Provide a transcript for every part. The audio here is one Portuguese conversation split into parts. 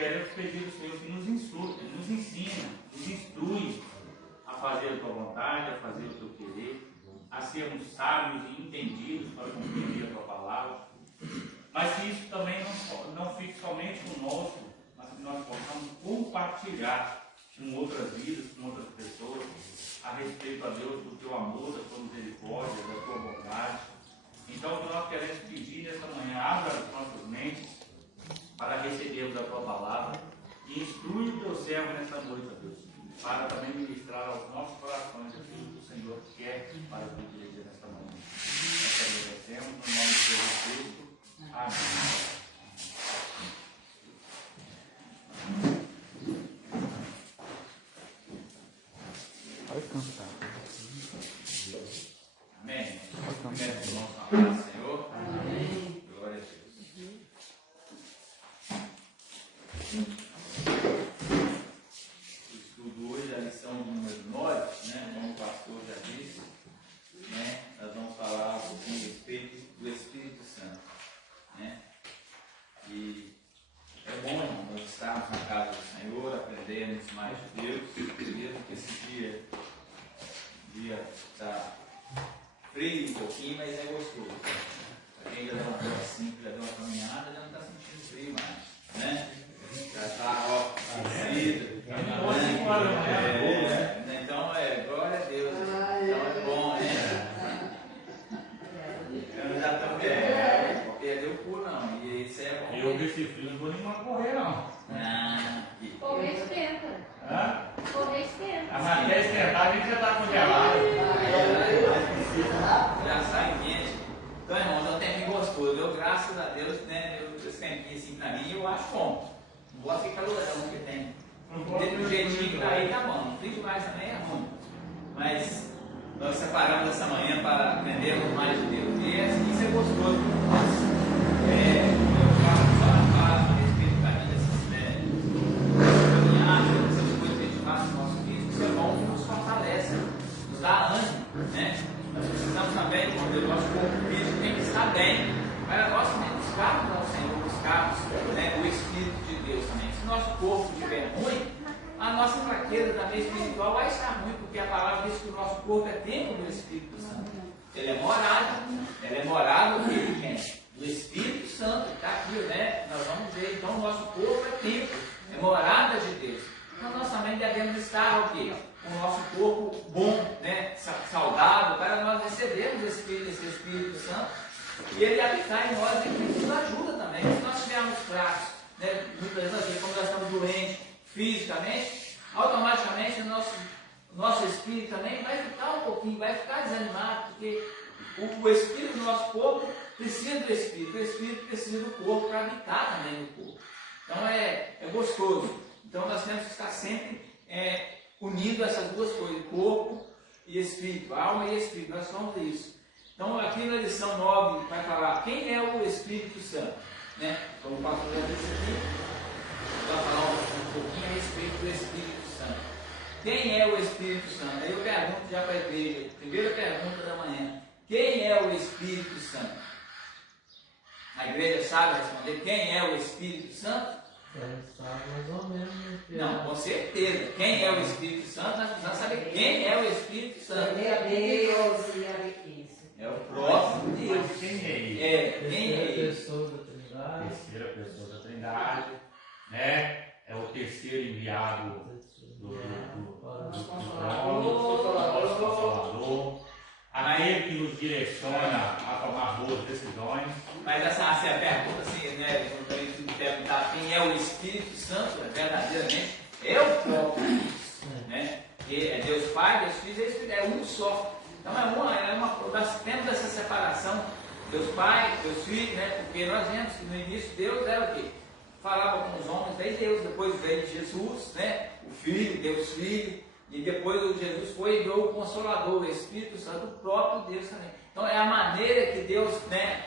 queremos pedir ao Senhor que nos ensina, nos instrui a fazer a tua vontade, a fazer o teu querer, a sermos sábios e entendidos para compreender a tua palavra. Mas que isso também não fique somente conosco, mas que nós possamos compartilhar com outras vidas, com outras pessoas, a respeito, a Deus, do teu amor, da tua misericórdia, da tua bondade. Então, o que nós queremos pedir nesta manhã, abra as nossas mentes para recebermos a tua palavra e instrui o teu servo nesta noite, ó Deus, para também ministrar aos nossos corações aquilo que o Senhor quer para a tua igreja nesta manhã. Nós agradecemos no nome de Jesus Cristo. Amém. Pode cantar. Amém. Pode cantar. Vamos falar, Senhor. Amém. Glória a Deus. O estudo hoje, a lição número 9, né? Como o pastor já disse, né? Nós vamos falar um pouquinho a respeito do Espírito Santo, né? E é bom, irmão, nós estarmos na casa do Senhor, aprendermos mais de Deus, mesmo que esse dia está frio um pouquinho, mas é gostoso. Para quem já levantou assim, já deu uma caminhada, já não está sentindo frio mais, né? Já está, ó, aquecido. Então, glória a Deus. Então é bom, né? Eu já estou perdeu o cu, não. E isso é bom. Eu desse frio não vou nem mais correr, não. Correr esquenta. Hã? Correr esquenta. Mas até esquentar a gente já está congelado. Já sai quente. Então, irmãos, é um tempinho gostoso. Eu, graças a Deus, né? Esse tempinho assim pra mim, eu acho bom. Não gosto de calorão que tem. Do jeitinho que tá aí, tá bom. Frio demais também é ruim. Mas nós separamos essa manhã para aprendermos mais de Deus. E isso é gostoso. Eu falo a respeito da vida dessas caminhadas, essas coisas que a gente faz no nosso físico. Isso é bom, que nos fortalece, nos dá ânimo, né? Nós precisamos também, quando o nosso corpo físico tem que estar bem, para nós também buscarmos ao Senhor, buscarmos, né, o Espírito de Deus também. Se o nosso corpo estiver ruim, a nossa fraqueza também espiritual vai estar ruim, porque a palavra diz que o nosso corpo é templo do Espírito Santo. Ele é morada de quem? Do Espírito Santo. Está aqui, né? Nós vamos ver. Então, o nosso corpo é templo, é morada de Deus. Então, nós também devemos estar o quê? Com o nosso corpo bom, né? Saudável, para nós recebermos esse Espírito Santo e ele habitar em nós e nos ajuda também. Se nós estivermos fracos, né? Muitas vezes, como nós estamos doentes fisicamente, automaticamente o nosso espírito também vai ficar um pouquinho, vai ficar desanimado, porque o espírito do nosso corpo precisa do espírito, o espírito precisa do corpo para habitar também no corpo. Então é gostoso. Então nós temos que estar sempre unindo essas duas coisas, corpo e espírito, alma e espírito. Nós somos isso. Então aqui na lição 9 vai falar quem é o Espírito Santo, né? Como o pastor já disse aqui, vai falar um pouquinho a respeito do Espírito Santo. Quem é o Espírito Santo? Aí eu pergunto já para a igreja, primeira pergunta da manhã: quem é o Espírito Santo? A igreja sabe responder quem é o Espírito Santo? Sabe mais ou menos. Não, com certeza. Quem é o Espírito Santo? Nós precisamos saber quem é o Espírito Santo. É o próprio Deus. Mas quem é ele? Quem é ele? Pessoa da Trindade. Terceira pessoa da Trindade, né? É o terceiro enviado do Consolador, aquele que nos direciona a tomar boas decisões. Mas essa é a pergunta, assim, né? Quando a gente perguntar quem é o Espírito Santo, verdadeiramente, é o próprio Deus, né? Que é Deus Pai, Deus Filho, Deus Espírito, é um só. Então nós temos essa separação, Deus Pai, Deus Filho, né? Porque nós vemos que no início Deus era o quê? Falava com os homens, veio Deus, depois veio Jesus, né? O Filho, Deus Filho, e depois Jesus foi e enviou o Consolador, o Espírito Santo, o próprio Deus também. Então é a maneira que Deus, né,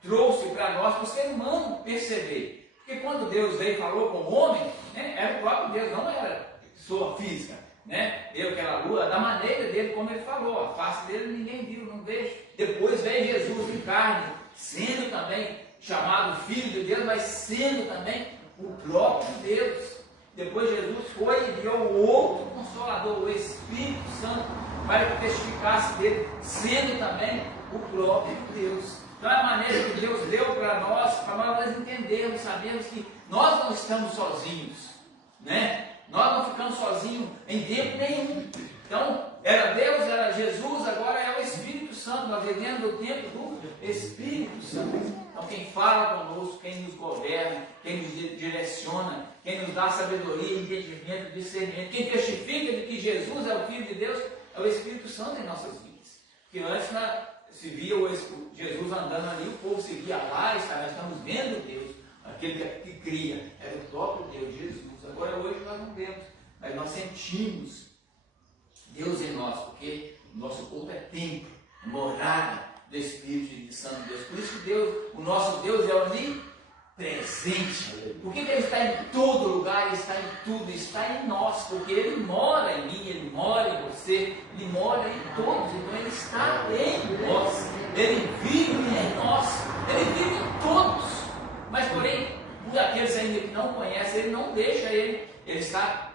trouxe para nós, para o ser humano perceber. Porque quando Deus veio e falou com o homem, né, era o próprio Deus, não era pessoa física, né? Deu aquela lua, da maneira dele, como ele falou, a face dele ninguém viu, não vejo. Depois veio Jesus em carne, sendo também chamado Filho de Deus, mas sendo também o próprio Deus. Depois Jesus foi e enviou o outro Consolador, o Espírito Santo, para que testificasse dele, sendo também o próprio Deus. Então é a maneira que Deus deu para nós entendermos, sabermos que nós não estamos sozinhos, né? Nós não ficamos sozinhos em tempo nenhum. Então, era Deus, era Jesus, agora é o Espírito Santo. Nós vivemos o tempo do Espírito Santo. Então, quem fala conosco, quem nos governa, quem nos direciona, quem nos dá sabedoria, entendimento, discernimento, quem testifica de que Jesus é o Filho de Deus, é o Espírito Santo em nossas vidas. Porque antes se via Jesus andando ali, o povo seguia lá, nós estamos vendo Deus, aquele que cria, era o próprio Deus, Jesus. Agora hoje nós não vemos, mas nós sentimos Deus em nós, porque o nosso corpo é templo, morada do Espírito Santo de Deus. Por isso que o nosso Deus é onipresente. Por que Ele está em todo lugar, Ele está em tudo, está em nós, porque Ele mora em mim, Ele mora em você, Ele mora em todos, então Ele está em nós, Ele vive em nós, Ele vive em todos. Mas porém, por aqueles ainda que não conhecem, Ele não deixa ele está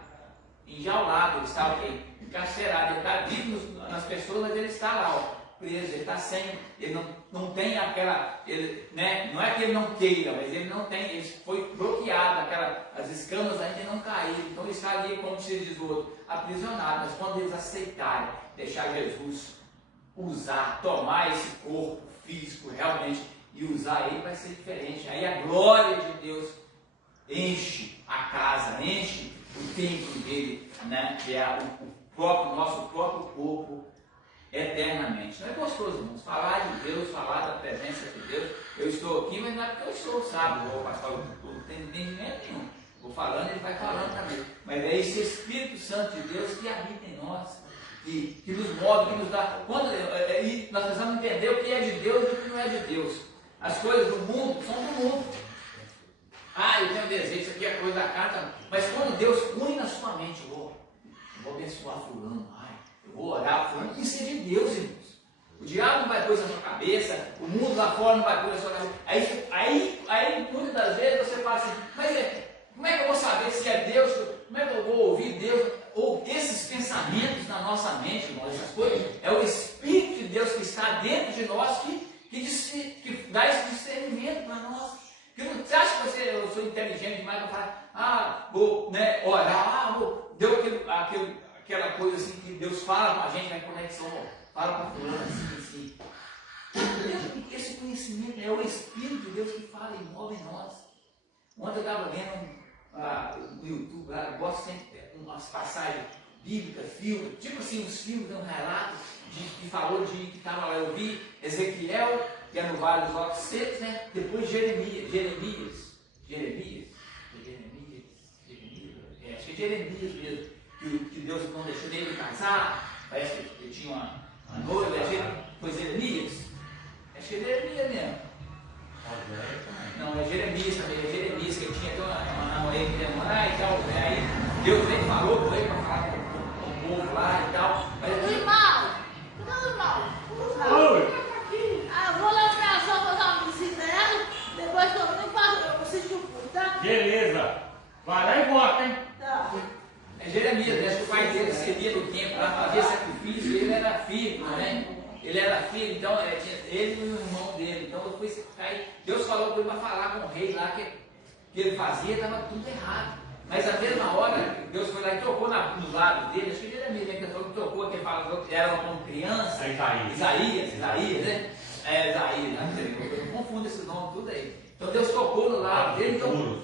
enjaulado, ele está encarcerado, ele está vivo nas pessoas, mas ele está lá, ó, preso, ele está sem, ele não tem aquela, né, não é que ele não queira, mas ele não tem, ele foi bloqueado, as escamas ainda não caíram, então ele está ali, como se diz o outro, aprisionado. Mas quando eles aceitarem, deixar Jesus usar, tomar esse corpo físico realmente e usar ele, vai ser diferente. Aí a glória de Deus enche a casa, enche o templo dele, né, que é nosso próprio corpo eternamente. Não é gostoso, irmãos, falar de Deus, falar da presença de Deus. Eu estou aqui, mas não é porque eu estou, sabe? O pastor não tem entendimento nenhum. Vou falando, ele vai falando também. Mas é esse Espírito Santo de Deus que habita em nós, que nos move, que nos dá. E nós precisamos entender o que é de Deus e o que não é de Deus. As coisas do mundo são do mundo. Eu tenho um desejo, isso aqui é coisa da carta. Mas quando Deus põe na sua mente, eu vou abençoar fulano, eu vou orar por fulano, isso é de Deus, irmãos. O diabo não vai pôr isso na sua cabeça, o mundo lá fora não vai pôr isso na sua cabeça. Aí muitas das vezes você fala assim, mas como é que eu vou saber se é Deus? Como é que eu vou ouvir Deus? Ou esses pensamentos na nossa mente, irmãos, essas coisas, é o Espírito de Deus que está dentro de nós que dá esse discernimento para nós. Você acha que eu sou inteligente demais para falar, vou, né, orar, deu aquela coisa assim que Deus fala com a gente, na conexão, fala com a fulana assim. Esse conhecimento é o Espírito de Deus que fala e move em nós. Ontem eu estava vendo no YouTube, eu gosto sempre de umas passagens bíblicas, filmes, tipo assim, os filmes dão relatos que falou que estava lá, eu vi Ezequiel, que é no Vale dos Ossos Secos, né? Depois Jeremias, acho que é Jeremias mesmo, que Deus não deixou ele casar, parece que ele tinha uma noiva, foi Jeremias, acho que é Jeremias mesmo. Não, é Jeremias também, é Jeremias, que ele tinha uma namorada que demorar e tal, aí Deus veio e falou com ele para falar com o povo lá e tal. Vou lá pra só botar uma visita nela, depois eu assisto o culto, tá? Beleza. Vai lá e volta, hein? Tá. É Jeremias, acho que o pai dele servia no templo para fazer sacrifício, ele era filho, né? Ele era filho, então ele e o irmão dele. Então depois Deus falou para ele para falar com o rei lá que ele fazia, estava tudo errado. Mas na mesma hora, Deus foi lá e tocou nos lábios dele, acho que Jeremias, né? Que ele tocou, que ele falava que era como criança. Isaías, né? Isaías, eu confundo esses nomes tudo aí. Então Deus tocou no lábio dele, então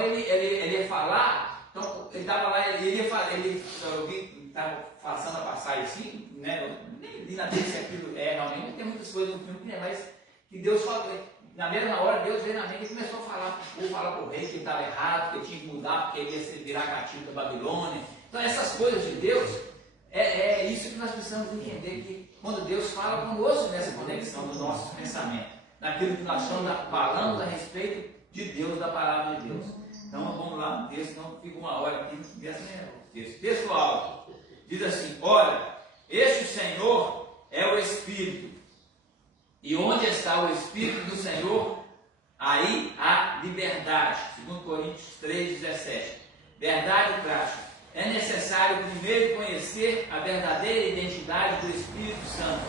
ele ia falar, então ele estava lá, ele ia falar, eu vi, estava passando a passagem assim, né? Eu nem li na mente se aquilo realmente, tem muitas coisas no filme, mas que Deus falou. Na mesma hora, Deus veio na mente e começou a falar para o rei que ele estava errado, que ele tinha que mudar, porque ele ia se virar cativo da Babilônia. Então, essas coisas de Deus, é isso que nós precisamos entender, que quando Deus fala conosco nessa conexão do nosso pensamento, naquilo que nós estamos falando a respeito de Deus, da palavra de Deus. Então, vamos lá no texto, senão fica uma hora aqui, texto. Pessoal, diz assim, olha, este Senhor é o Espírito. E onde está o Espírito do Senhor, aí há liberdade. verdade. 2 Coríntios 3,17. Verdade prática. É necessário primeiro conhecer a verdadeira identidade do Espírito Santo,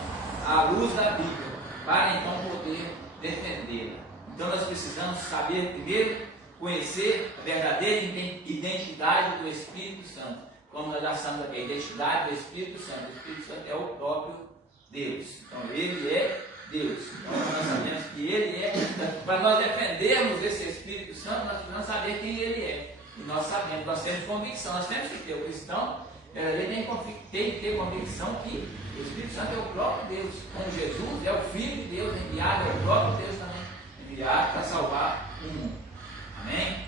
à luz da Bíblia, para então poder defendê-la. Então nós precisamos saber primeiro conhecer a verdadeira identidade do Espírito Santo. Como nós já sabemos aqui, a identidade do Espírito Santo. O Espírito Santo é o próprio Deus. Então ele é Deus. Então nós sabemos que ele é. Para nós defendermos esse Espírito Santo, nós precisamos saber quem ele é. E nós sabemos, nós temos convicção, nós temos que ter. O cristão ele tem que ter convicção que o Espírito Santo é o próprio Deus. Como Jesus é o Filho de Deus enviado, é o próprio Deus também enviado para salvar o mundo. Amém?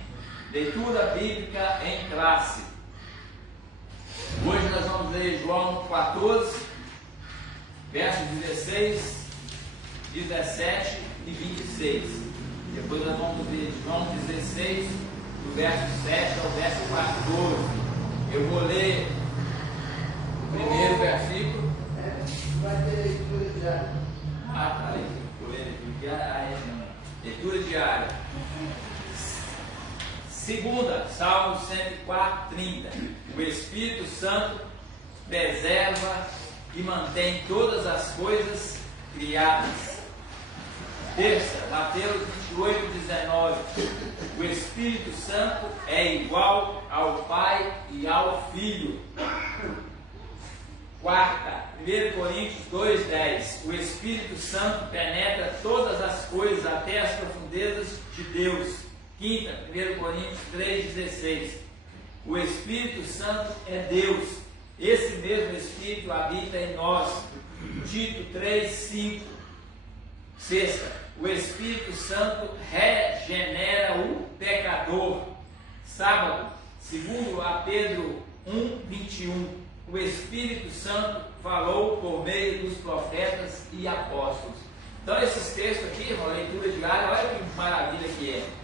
Leitura bíblica em classe. Hoje nós vamos ler João 14, versos 16, 17 e 26. Depois nós vamos ler João 16, do verso 7 ao verso 14. Eu vou ler o primeiro versículo. Vai ter leitura diária. Tá, vou ler leitura diária. Segunda, Salmo 104, 30. O Espírito Santo preserva e mantém todas as coisas criadas. Terça, Mateus 28, 19. O Espírito Santo é igual ao Pai e ao Filho. Quarta, 1 Coríntios 2,10. O Espírito Santo penetra todas as coisas até as profundezas de Deus. Quinta, 1 Coríntios 3,16. O Espírito Santo é Deus. Esse mesmo Espírito habita em nós. Tito 3,5. Sexta, o Espírito Santo regenera o pecador. Sábado, segundo a Pedro 1,21. O Espírito Santo falou por meio dos profetas e apóstolos. Então esses textos aqui, uma leitura diária, olha que maravilha que é.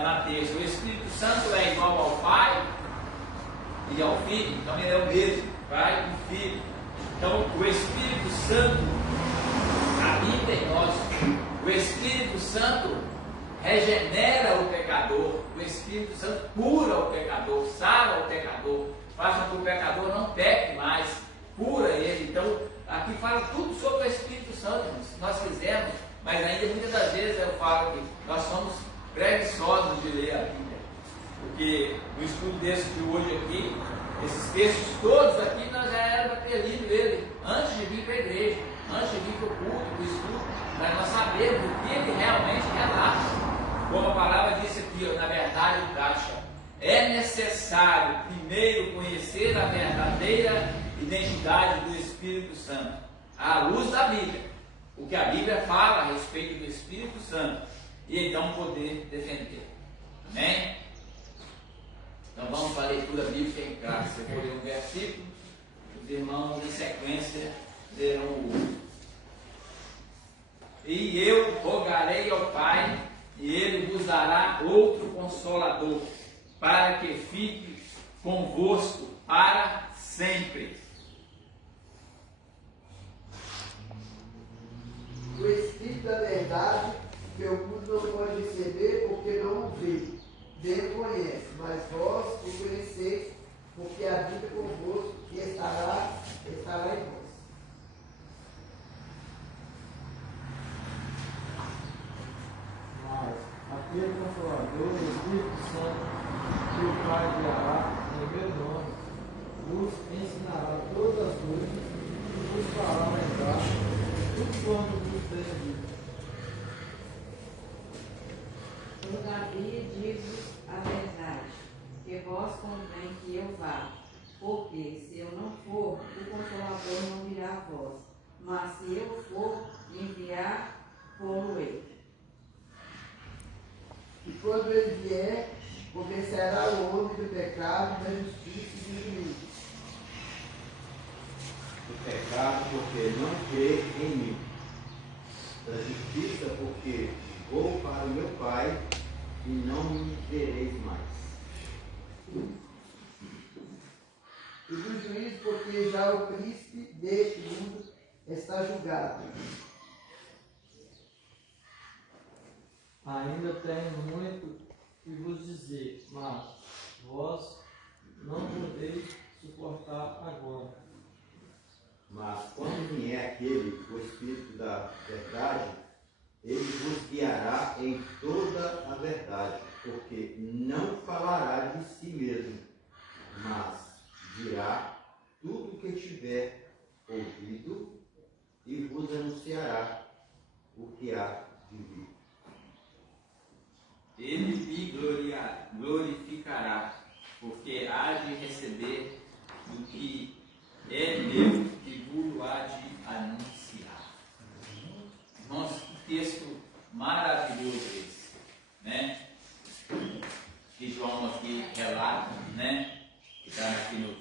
Na terça, o Espírito Santo é igual ao Pai e ao Filho, então ele é o mesmo, Pai e Filho. Então o Espírito Santo habita em nós. O Espírito Santo regenera o pecador. O Espírito Santo cura o pecador, sara o pecador, faz com que o pecador não peque mais, cura ele. Então aqui fala tudo sobre o Espírito Santo, se nós quisermos, mas ainda muitas das vezes eu falo que nós somos preguiçosos de ler a Bíblia, porque no estudo desse de hoje aqui, esses textos todos aqui, nós já era para ter lido ele antes de vir para a igreja, antes de vir para o culto, para o estudo, para nós sabermos o que ele realmente relata. Como a palavra disse aqui, na verdade prática, é necessário primeiro conhecer a verdadeira identidade do Espírito Santo, à luz da Bíblia, o que a Bíblia fala a respeito do Espírito Santo, e então poder defender. Amém? Então vamos para a leitura bíblica em classe. Eu vou ler um versículo, os irmãos em sequência lerão o outro. E eu rogarei ao Pai, e Ele vos dará outro Consolador, para que fique convosco para sempre. O Espírito da verdade, que o mundo não pode receber, porque não o vê, nem o conhece, mas vós o conheceis, porque habita convosco e estará em vós. Mas aquele Consolador, o Espírito Santo, que o Pai enviará em meu nome, vos ensinará todas as coisas e vos fará lembrar tudo quanto vos tenho dito. Todavia digo a verdade, que vós convém que eu vá, porque se eu não for, o Consolador não virá a vós, mas se eu for, enviar por-o-ei. E quando ele vier, convencerá o homem do pecado, da justiça e do juízo. Do pecado, porque não crê em mim. Da justiça, porque vou para o meu Pai e não me vereis mais. E do juízo, porque já o príncipe deste mundo está julgado. Ainda tenho muito toda a verdade, porque não falará de si mesmo, mas dirá tudo o que tiver ouvido e vos anunciará o que há de vir. Ele lhe glorificará, porque há de receber do que é meu e vos há de anunciar. Irmãos, que texto maravilhoso esse, né? Que João aqui relata, né? Que está aqui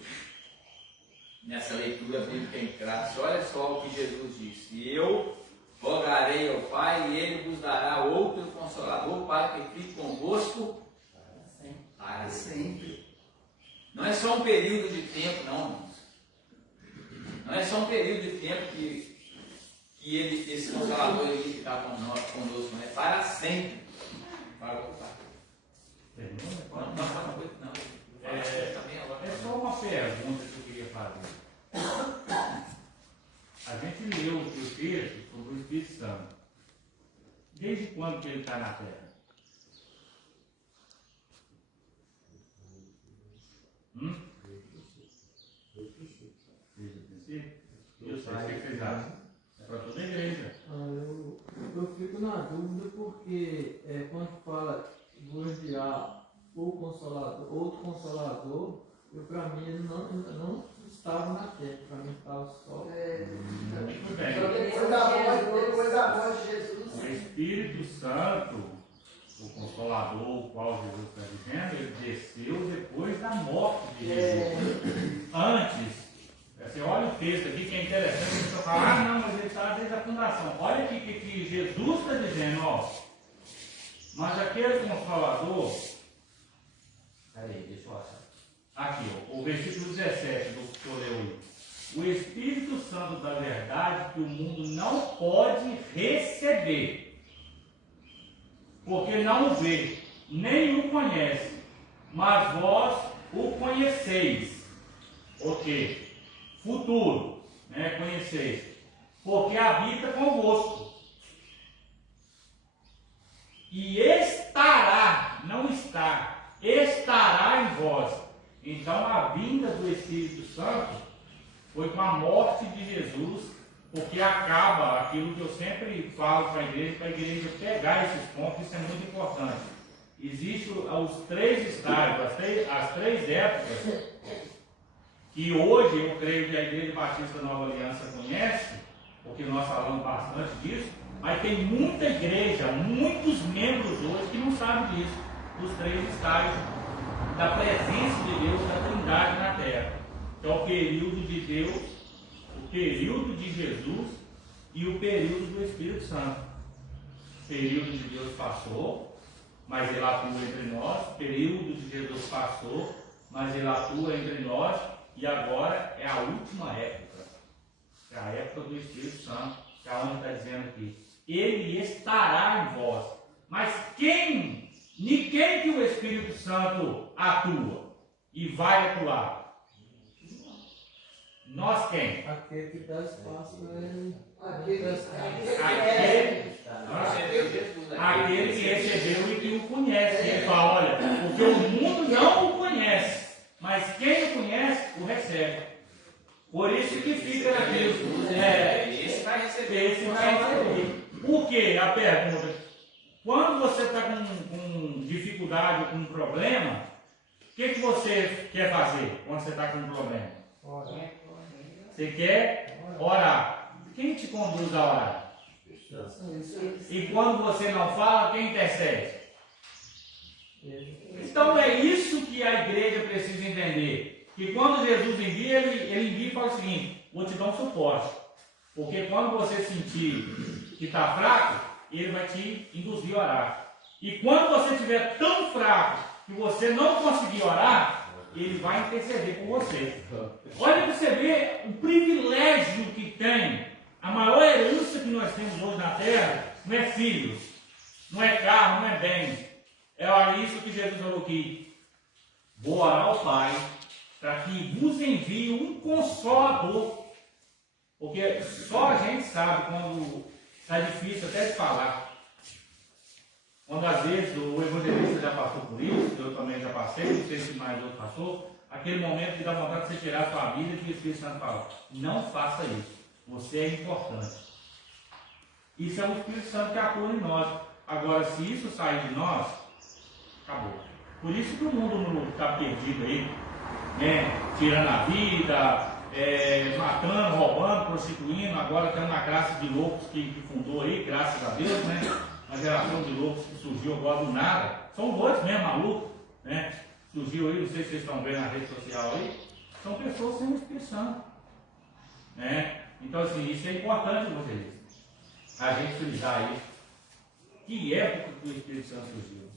nessa leitura bíblica em classe. Olha só o que Jesus disse: e eu rogarei ao Pai, e Ele vos dará outro Consolador para que fique convosco para sempre. Não é só um período de tempo, não, irmãos. Não é só um período de tempo que esse Consolador ele ficar conosco, não é para sempre. Para o Pai. É só uma pergunta que eu queria fazer. A gente leu o texto sobre o Espírito Santo. Desde quando que ele está na Terra? Desde o princípio? Eu sei o que vocês acham. É para toda a igreja. Eu fico na dúvida porque quando fala vou enviar o Consolador, outro Consolador, para mim ele não estava na terra, para mim estava só. Depois da morte de Jesus. O Espírito Santo, o Consolador, o qual Jesus está dizendo, ele desceu depois da morte de Jesus. Antes, você olha o texto aqui que é interessante, a gente fala, não, mas ele está desde a fundação. Olha aqui que Jesus está dizendo, ó. Mas aquele Consolador, peraí, deixa eu achar. Aqui, ó, o versículo 17 do que eu leu aí. O Espírito Santo da verdade que o mundo não pode receber, porque não o vê, nem o conhece, mas vós o conheceis. Ok. Futuro, né? Conheceis. Porque habita convosco. E estará, não está, estará em vós. Então a vinda do Espírito Santo foi com a morte de Jesus, porque acaba aquilo que eu sempre falo para a igreja pegar esses pontos, isso é muito importante. Existem os três estágios, as três épocas, que hoje eu creio que a Igreja Batista Nova Aliança conhece, porque nós falamos bastante disso, mas tem muita igreja, muitos membros hoje que não sabem disso, dos três estágios da presença de Deus, da Trindade na Terra, que é o período de Deus, o período de Jesus e o período do Espírito Santo. O período de Deus passou, mas ele atua entre nós. O período de Jesus passou, mas ele atua entre nós. E agora é a última época, é a época do Espírito Santo, que é onde está dizendo aqui. Ele estará em vós. Mas quem que o Espírito Santo atua e vai atuar? Nós quem? Aquele que dá espaço para ele. Aquele que recebeu e que o conhece. Ele fala, olha, porque o mundo não o conhece. Mas quem o conhece, o recebe. Por isso que fica naquele. Esse vai receber. Esse vai receber. Por quê? A pergunta. Quando você está com dificuldade, com um problema, o que você quer fazer quando você está com um problema? Orar. Você quer orar. Quem te conduz a orar? E quando você não fala, quem intercede? Então é isso que a igreja precisa entender. Que quando Jesus envia, ele envia e fala o seguinte: vou te dar um suporte. Porque quando você sentir que está fraco, ele vai te induzir a orar. E quando você estiver tão fraco que você não conseguir orar, ele vai interceder por você. Olha para você ver o privilégio que tem. A maior herança que nós temos hoje na terra não é filhos, não é carro, não é bens. É isso que Jesus falou aqui. Vou orar ao Pai para que vos envie um Consolador. Porque só a gente sabe quando está difícil até de falar. Quando às vezes o evangelista já passou por isso, eu também já passei, não sei se mais outro passou, aquele momento de dar vontade de você tirar a sua vida e que o Espírito Santo fala, não faça isso, você é importante. Isso é o Espírito Santo que atua em nós. Agora, se isso sair de nós, acabou. Por isso que o mundo está perdido aí, né? Tirando a vida, matando, roubando, prostituindo, agora tem uma graça de loucos que fundou aí, graças a Deus, né? Uma geração de loucos que surgiu agora do nada. São dois mesmo, malucos, né? Surgiu aí, não sei se vocês estão vendo na rede social aí, são pessoas sem o Espírito Santo, né? Então, assim, isso é importante, vocês, a gente frisar isso. Que época que o Espírito Santo surgiu?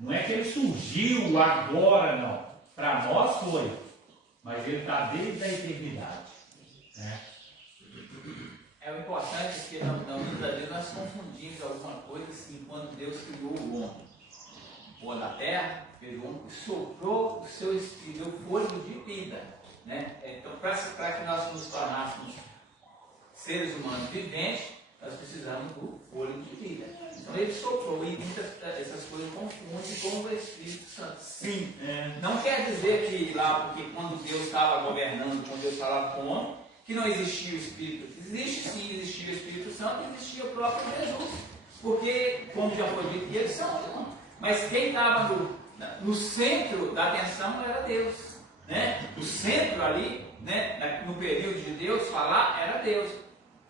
Não é que ele surgiu agora, não. Para nós foi, mas ele está desde a eternidade, né? É o importante que muitas vezes nós confundimos alguma coisa assim, quando Deus criou o homem. O homem da terra, fez o homem, soprou o seu espírito, o fôlego de vida, né? Então, para que nós nos tornássemos seres humanos viventes, nós precisamos do fôlego de vida. Então ele soprou, e muitas essas coisas confundem com o Espírito Santo. Sim, não quer dizer que lá, porque quando Deus estava governando, quando Deus falava com o homem, que não existia o Espírito. Existe sim, existia o Espírito Santo e existia o próprio Jesus. Porque, como já foi dito, eles são um. Mas quem estava no centro da atenção era Deus, né? O centro ali, né, no período de Deus falar, era Deus.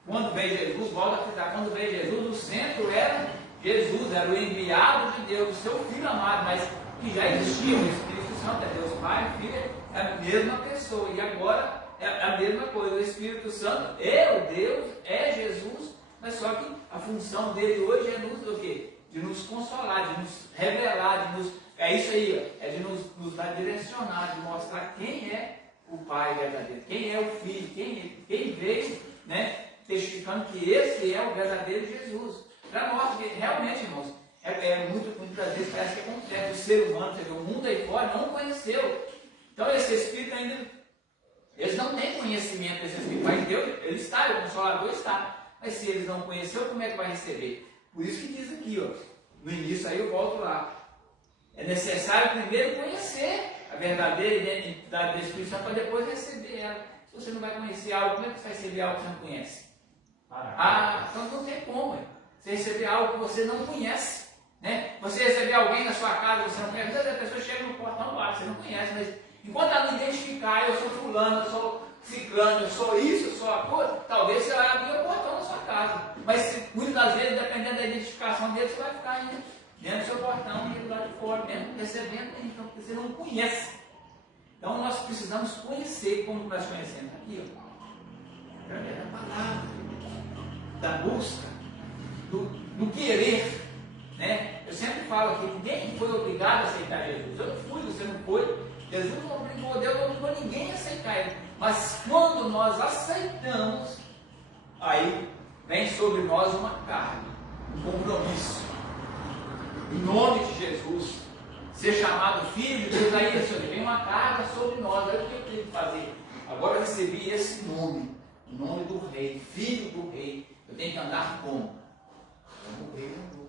Quando veio Jesus, volta a frisar, quando veio Jesus, o centro era Jesus, era o enviado de Deus, o seu Filho amado, mas que já existia, o Espírito Santo é Deus Pai, Filho, é a mesma pessoa, e agora é a mesma coisa, o Espírito Santo é o Deus, é Jesus, mas só que a função dele hoje é nos, o quê? De nos consolar, de nos revelar, de nos, é isso aí, é de nos dar direcionar, de mostrar quem é o Pai verdadeiro, quem é o Filho, quem veio, né? Testificando que esse é o verdadeiro Jesus. Para nós, realmente, irmãos, muitas vezes parece que acontece. O ser humano, o mundo aí fora não conheceu. Então, esse Espírito ainda, eles não têm conhecimento desse Espírito. Mas Deus, ele está, o Consolador está. Mas se eles não conheceram, como é que vai receber? Por isso que diz aqui, ó, no início, aí eu volto lá. É necessário primeiro conhecer a verdadeira identidade do Espírito Santo para depois receber ela. Se você não vai conhecer algo, como é que você vai receber algo que você não conhece? Então não tem como. Você receber algo que você não conhece, né? Você receber alguém na sua casa, você não conhece. Às vezes a pessoa chega no portão do lado, você não conhece, mas enquanto ela não identificar, eu sou fulano, eu sou ciclano, eu sou isso, eu sou a coisa, talvez você vai abrir o portão da sua casa. Mas muitas das vezes, dependendo da identificação dele, você vai ficar ainda dentro do seu portão e do lado de fora, mesmo recebendo, então, porque você não conhece. Então nós precisamos conhecer, como nós conhecemos aqui, ó, a palavra, da busca, do querer, né? Eu sempre falo aqui, ninguém foi obrigado a aceitar Jesus. Eu não fui, você não foi. Jesus não obrigou, Deus não obrigou ninguém a aceitar Ele. Mas quando nós aceitamos, aí vem sobre nós uma carga, um compromisso. Em nome de Jesus, ser chamado filho de Deus, aí vem uma carga sobre nós. Aí o que eu tenho que fazer? Agora eu recebi esse nome, o nome do rei, filho do rei. Eu tenho que andar como? Como o rei andou.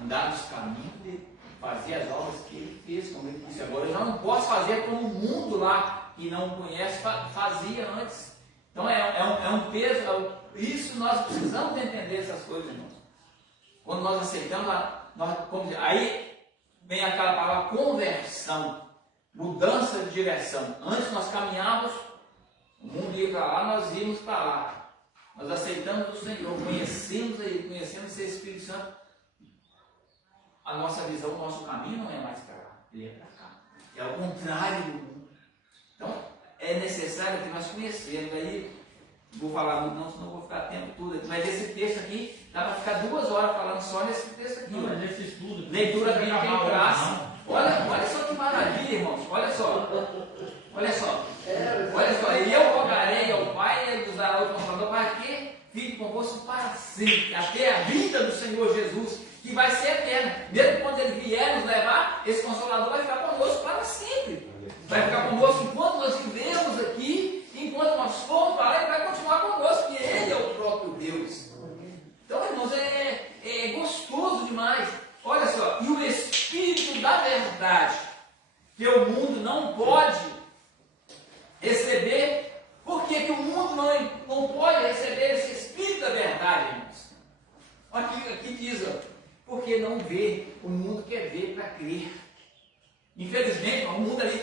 Andar nos caminhos dele, fazer as obras que ele fez, como ele disse. Agora eu já não posso fazer como o mundo lá, que não conhece, fazia antes. Então é um peso. Isso nós precisamos entender essas coisas, irmãos. Quando nós aceitamos, aí vem aquela palavra conversão, mudança de direção. Antes nós caminhávamos, o mundo ia para lá, nós íamos para lá. Nós aceitamos o Senhor, conhecemos Ele, conhecemos esse Espírito Santo. A nossa visão, o nosso caminho não é mais para lá, ele é para cá. É ao contrário do mundo. Então, é necessário que nós conhecemos. Aí, vou falar muito, não, senão vou ficar tempo todo aqui. Mas esse texto aqui, dá para ficar 2 horas falando só nesse texto aqui. Não, mas esse estudo, leitura bíblica em classe. Olha só que maravilha, irmãos. Olha só. E eu rogarei ao Pai, e ele nos dará o Consolador, para que fique convosco para sempre, até a vinda do Senhor Jesus, que vai ser eterna. Mesmo quando ele vier nos levar, esse Consolador vai ficar conosco para sempre. Vai ficar conosco enquanto nós vivemos aqui, enquanto nós formos para lá, ele vai continuar conosco, porque ele é o próprio Deus. Então, irmãos, é gostoso demais. da verdade, que o mundo não pode receber. Por que o mundo não pode receber esse Espírito da verdade, irmãos? Olha aqui diz, ó, porque não vê, o mundo quer ver para crer. Infelizmente, o mundo ali,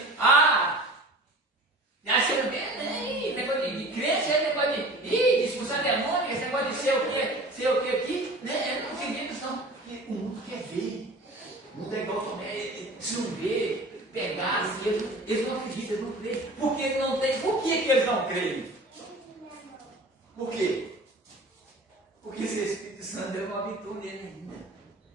você não vê, nem negócio de crença, negócio de expulsar demônio, esse negócio de ser o que aqui, né? Eu não acredito nisso, não. O mundo quer ver. O mundo é igual Tomé, se não vê, pegar, assim, eles não acreditam, eles não creem. Porque não tem. Por que eles não creem? Por quê? Porque esse Espírito Santo não habitou nele ainda.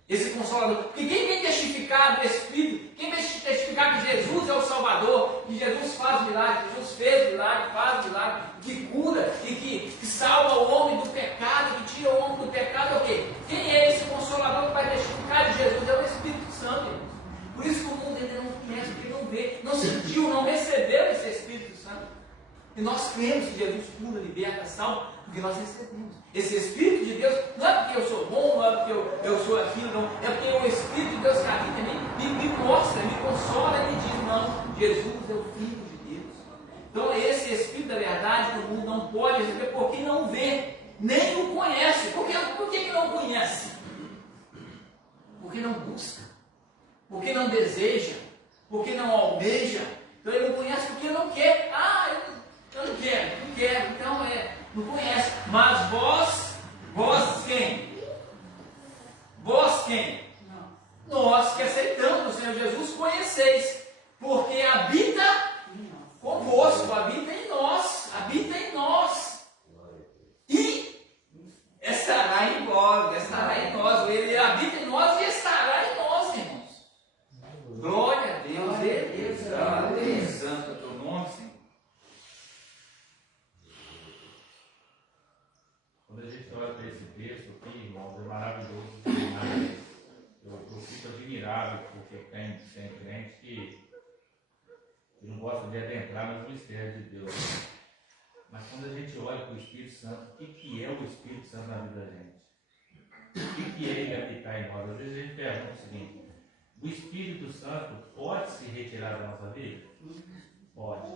Esse Consolador. Porque quem vem testificar do Espírito, quem vem testificar que Jesus é o Salvador, que Jesus faz milagre, Jesus fez milagre, faz milagre, que cura e que salva o homem do pecado, que tira o homem do pecado, é o quê? Quem é esse Consolador que vai testificar de Jesus? É o Espírito Santo, irmãos. Por isso que o mundo ainda não conhece, porque não vê, não sentiu, não recebeu esse Espírito Santo. E nós cremos que Jesus cura, liberta, salva, porque nós recebemos. Esse Espírito de Deus, não é porque eu sou bom, não é porque eu sou aquilo, não. É porque o Espírito de Deus que habita em mim me mostra, me consola e me diz, não, Jesus é o Filho de Deus. Então esse Espírito da verdade que o mundo não pode receber porque não vê, nem o conhece. Por que não conhece? Porque não busca, porque não deseja, porque não almeja. Então ele não conhece porque não quer. Eu não quero, então não conhece. Mas vós quem? Vós quem? Nós que aceitamos o Senhor Jesus conheceis, porque habita convosco, habita em nós, e estará em nós, ele habita em nós e estará em nós, irmãos. Glória a Deus, Deus santo é o teu nome, Senhor. Quando a gente olha para esse texto aqui, irmãos, é maravilhoso demais. Eu fico admirado porque tem crente que não gosta de adentrar nos mistérios de Deus. Mas quando a gente olha para o Espírito Santo, o que é o Espírito Santo na vida da gente? O que é ele habitar em nós? Às vezes a gente pergunta o seguinte: o Espírito Santo pode se retirar da nossa vida? Pode.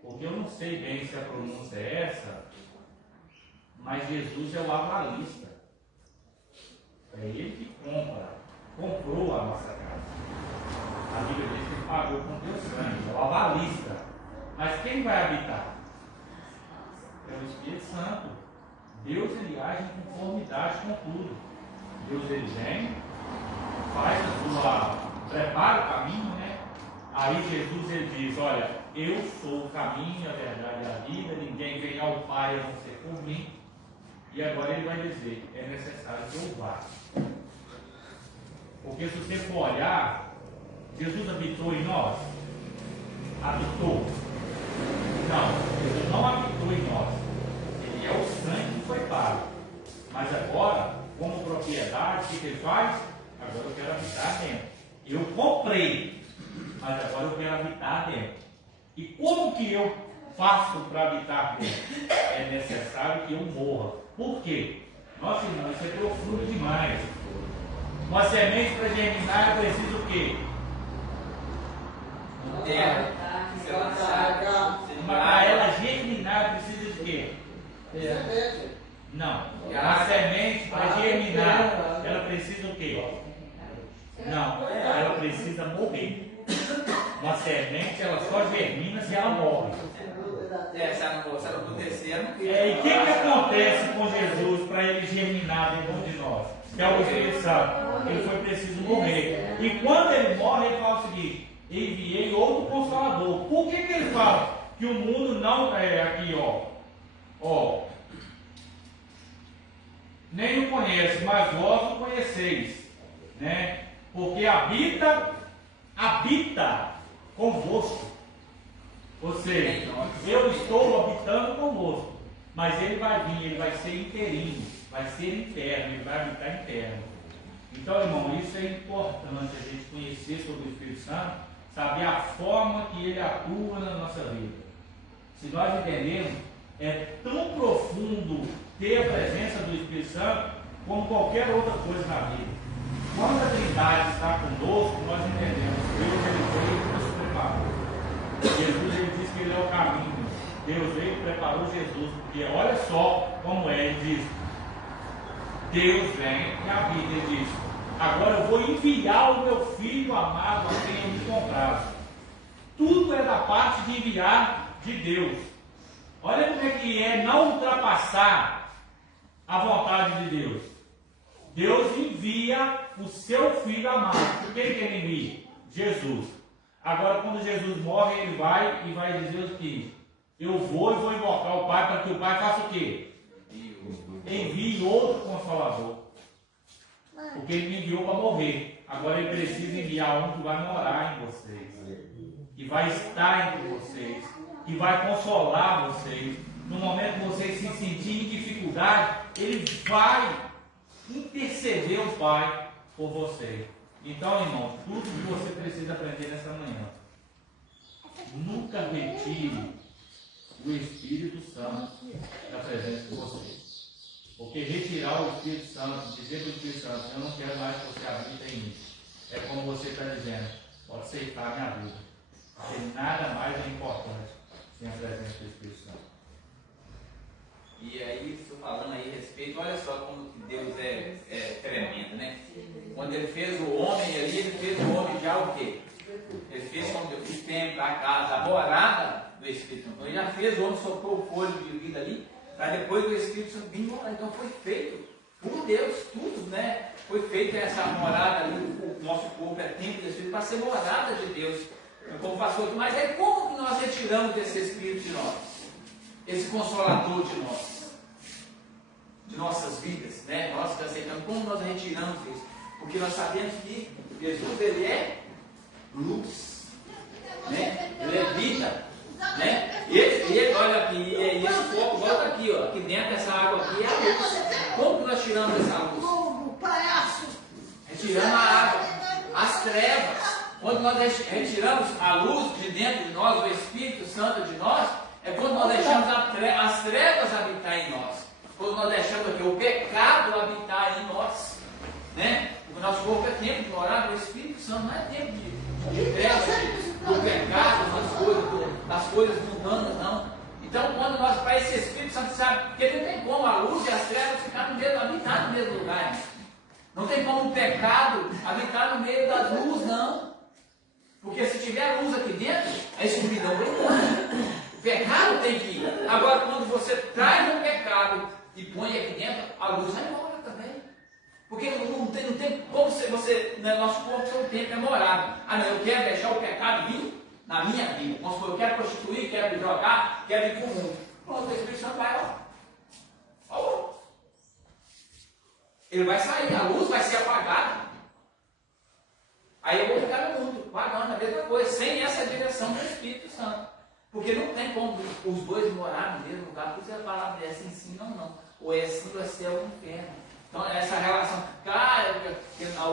Porque eu não sei bem se a pronúncia é essa, mas Jesus é o avalista. É ele que comprou a nossa casa. A Bíblia diz que ele pagou com teu sangue, é o avalista. Mas quem vai habitar? É o Espírito Santo. Deus ele age em conformidade com tudo. Deus ele vem, prepara o caminho, né? Aí Jesus ele diz, olha, eu sou o caminho, a verdade e a vida, ninguém vem ao Pai a não ser por mim. E agora ele vai dizer, é necessário que eu vá. Porque se você for olhar, Jesus habitou em nós? Habitou? Não, Jesus não habitou em nós. Ele é o sangue que foi pago. Mas agora, como propriedade, o que ele faz? Agora eu quero habitar dentro. Eu comprei, mas agora eu quero habitar dentro. E como que eu faço para habitar dentro? É necessário que eu morra. Por quê? Nossa, irmão, isso é profundo demais. Uma semente para germinar precisa o quê? Terra. Para ela germinar precisa de quê? Não. A semente para germinar, ela precisa o quê? Não. Ela precisa morrer. Uma semente, ela só germina se ela morre. Se ela não acontecer, não E o que acontece com Jesus para ele germinar dentro de nós? Que é o Espírito Santo. Ele foi preciso morrer. E quando ele morre, ele fala o seguinte: enviei outro Consolador. Por que ele fala que o mundo não é aqui, nem o conhece, mas vós o conheceis, né? Porque habita convosco. Ou seja, eu estou habitando convosco, mas ele vai vir, ele vai ser interino, vai ser interno, ele vai habitar interno. Então, irmão, isso é importante a gente conhecer sobre o Espírito Santo, saber a forma que ele atua na nossa vida. Se nós entendermos, é tão profundo ter a presença do Espírito Santo como qualquer outra coisa na vida. Quando a Trindade está está conosco, nós entendemos. Deus ele veio e nos preparou. Jesus ele diz que ele é o caminho. Deus veio e preparou Jesus. Porque olha só como é, ele diz. Deus vem e habita, ele diz. Agora eu vou enviar o meu filho amado a quem eu me comprava. Tudo é da parte de enviar de Deus. Olha como é que é não ultrapassar a vontade de Deus. Deus envia o seu filho amado. Quem que ele envia? Jesus. Agora quando Jesus morre, ele vai e vai dizer o que? Eu vou invocar o Pai para que o Pai faça o quê? Envie outro Consolador. Porque ele me enviou para morrer. Agora ele precisa enviar um que vai morar em vocês. Que vai estar entre vocês. Que vai consolar vocês. No momento que vocês se sentirem em dificuldade, ele vai interceder o Pai por vocês. Então, irmão, tudo que você precisa aprender nessa manhã. Nunca retire o Espírito Santo da presença de vocês. Porque retirar o Espírito Santo, dizer para o Espírito Santo, eu não quero mais que você habite em mim. É como você está dizendo, pode aceitar a minha vida. Porque nada mais é importante sem a presença do Espírito Santo. E aí, estou falando aí a respeito, olha só como que Deus é tremendo, né? Quando ele fez o homem ali, ele fez o homem já o quê? Ele fez como eu fiz templo, a casa, a morada do Espírito Santo. Então ele já fez o homem, soprou o fôlego de vida ali, para depois do Espírito Santo vir morar. Então foi feito por Deus, tudo, né? Foi feita essa morada ali, o nosso corpo é templo do Espírito, para ser morada de Deus. Como pastor, mas aí como que nós retiramos esse Espírito de nós? Esse Consolador de nós? De nossas vidas, né? Nós que aceitamos, como nós retiramos isso? Porque nós sabemos que Jesus, ele é luz, né? Ele é vida, né? Ele olha aqui, e esse foco volta aqui, ó. Aqui dentro dessa água aqui é a luz. Como que nós tiramos essa luz? Retirando a água, as trevas. Quando nós retiramos a luz de dentro de nós, o Espírito Santo de nós, é quando nós deixamos as trevas habitar em nós. Quando nós deixamos aqui o pecado habitar em nós, né? O nosso corpo é tempo de morar no Espírito Santo, não é tempo de trevas, do pecado, das coisas mundanas, não. Então, quando nós, para esse Espírito Santo, sabe, porque não tem como a luz e as trevas ficar habitar no mesmo lugar. Não tem como o pecado habitar no meio das luzes, não. Porque se tiver luz aqui dentro, a escuridão vai embora. O pecado tem que ir. Agora, quando você traz o pecado e põe aqui dentro, a luz vai embora também. Porque não tem como você nosso corpo todo tempo é morado. Ah, não, eu quero deixar o pecado vir na minha vida. Vamos supor, eu quero prostituir, quero me drogar, quero ir para o mundo. Pronto, o Espírito Santo vai lá. Ó. Ele vai sair, a luz vai ser apagada. Aí eu vou ficar no mundo, pagando a mesma coisa, sem essa direção do Espírito Santo. Porque não tem como os dois morar no mesmo lugar, porque a palavra é assim, sim, não. Ou é assim, ou é céu ou inferno. Então essa relação,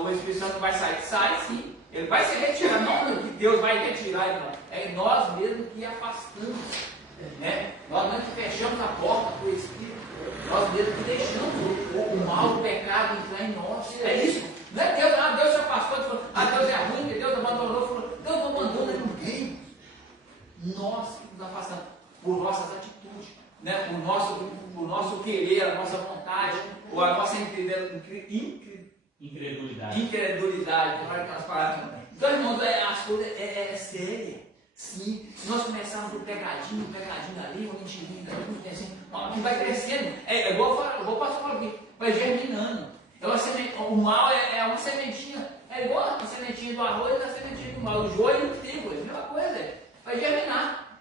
o Espírito Santo vai sair, sai sim. Ele vai se retirar, não que Deus vai retirar, irmão. É nós mesmos que afastamos. Né? Nós mesmos que fechamos a porta para o Espírito. Nós mesmos que deixamos o mal, o pecado entrar em nós. É isso. Não é Deus, Deus se afastou, falou, Deus é ruim, que Deus abandonou, falou, Deus não abandona ninguém. Nós que nos afastamos por nossas atitudes, né? por nosso querer, a nossa vontade, ou a nossa incredulidade. Então, irmãos, as coisas é séria. Sim, se nós começarmos por pegadinho ali, uma mentirinha, assim, que vai crescendo, eu vou passar aqui, vai germinando. Então, o mal é uma sementinha, é igual a sementinha do arroz e a sementinha do mal, o joio e o trigo, é a mesma coisa, vai germinar.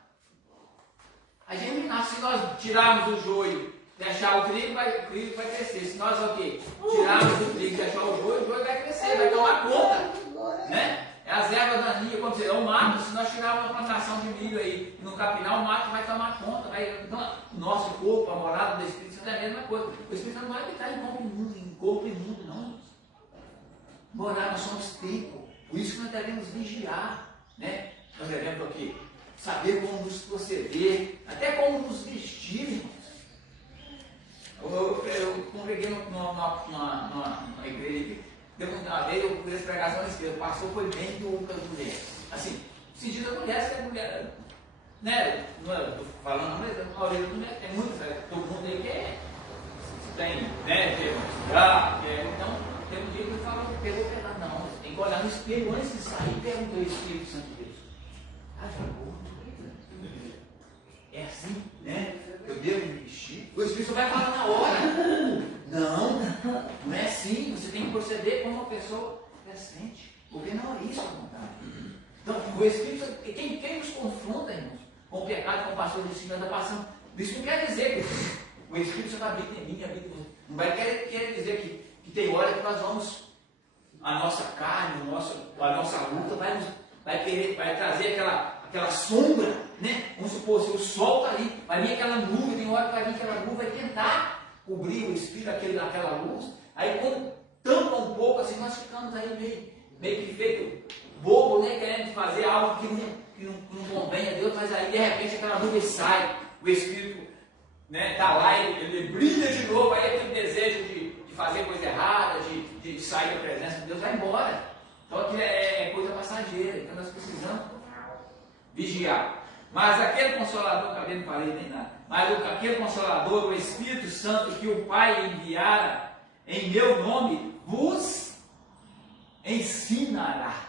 Vai germinar. Se nós tirarmos o joio, deixar o trigo vai crescer. Se nós tirarmos o trigo e deixar o joio vai crescer, vai tomar conta. Né? É as ervas daninhas, como dizer, o mato, se nós tirarmos uma plantação de milho aí no capinal, o mato vai tomar conta. Então, o nosso corpo, a morada do Espírito Santo é a mesma coisa. O Espírito Santo não vai habitar em corpo imundo, não. Morar, nós somos templo. Por isso que nós devemos vigiar. Né? Nós devemos o quê? Saber como nos proceder, até como nos vestir, irmãos. Eu congreguei numa igreja Teve uma vez eu fiz pregação nesse dia, o pastor foi bem duro com as mulheres. Assim, o sentido da mulher, se a mulher, né? Não estou falando, mas a maioria das mulheres tem muito, né? Todo mundo aí quer, tem, né? Quer estudar, quer. Então, teve um dia que ele falou, pegou o pedaço, não, você tem que olhar no espelho antes de sair e perguntar o Espírito Santo de Deus. Ah, é assim, né? Eu devo investir. O Espírito vai falar na hora. Não é assim. Você tem que proceder como uma pessoa decente. Porque não é isso a vontade. Então, o Espírito, quem nos confronta, irmãos, com o pecado, como o pastor disse, nós está passando. Isso não quer dizer que o Espírito Santo habita em mim, habita em você. Não vai querer dizer que tem hora que nós vamos, a nossa carne, a nossa luta vai trazer aquela sombra, né? Vamos supor, se o sol está ali, vai vir aquela nuvem, tem hora que vai vir aquela nuvem, vai tentar cobrir o espírito daquela luz. Aí quando tampa um pouco, assim, nós ficamos aí meio que feito bobo, né? Querendo fazer algo que não convém a Deus, mas aí de repente aquela nuvem sai, o espírito, né, está lá, ele brilha de novo, aí aquele desejo de fazer coisa errada, de sair da presença de Deus, vai embora. Então aquilo é coisa passageira, então nós precisamos vigiar. Mas aquele Consolador, acabei não falei nem nada, mas aquele Consolador, o Espírito Santo que o Pai enviara em meu nome, vos ensinará.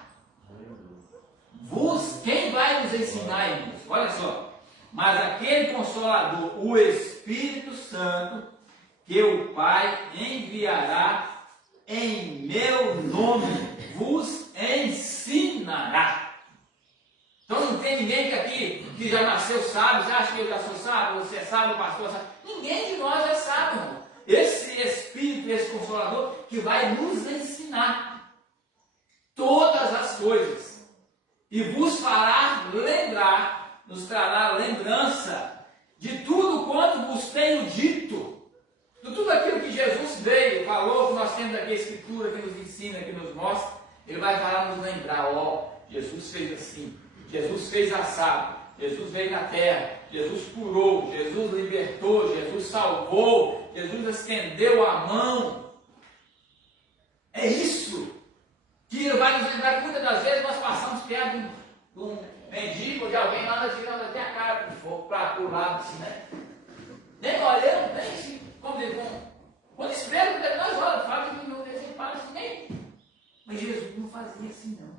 Quem vai nos ensinar, irmãos? Olha só. Mas aquele Consolador, o Espírito Santo, que o Pai enviará em meu nome, vos ensinará. Então não tem ninguém aqui que já nasceu sábio. Você acha que eu já sou sábio? Você é sábio, pastor? Sábio? Ninguém de nós é sábio, irmão. Esse Espírito, esse Consolador, que vai nos ensinar todas as coisas e vos fará lembrar, nos trará lembrança de tudo quanto vos tenho dito, de tudo aquilo que Jesus veio, falou, que nós temos aqui a Escritura que nos ensina, que nos mostra. Ele vai falar, nos lembrar, Jesus fez assim, Jesus fez assado, Jesus veio na terra, Jesus curou, Jesus libertou, Jesus salvou, Jesus estendeu a mão. É isso que ele vai nos lembrar. Muitas das vezes nós passamos perto de um mendigo, de alguém lá, nós tiramos até a cara para o lado assim, né? Nem olhando, nem assim, como dizer, quando espera, nós olhamos, fala que não desenho, fala assim, nem. Mas Jesus não fazia assim, não.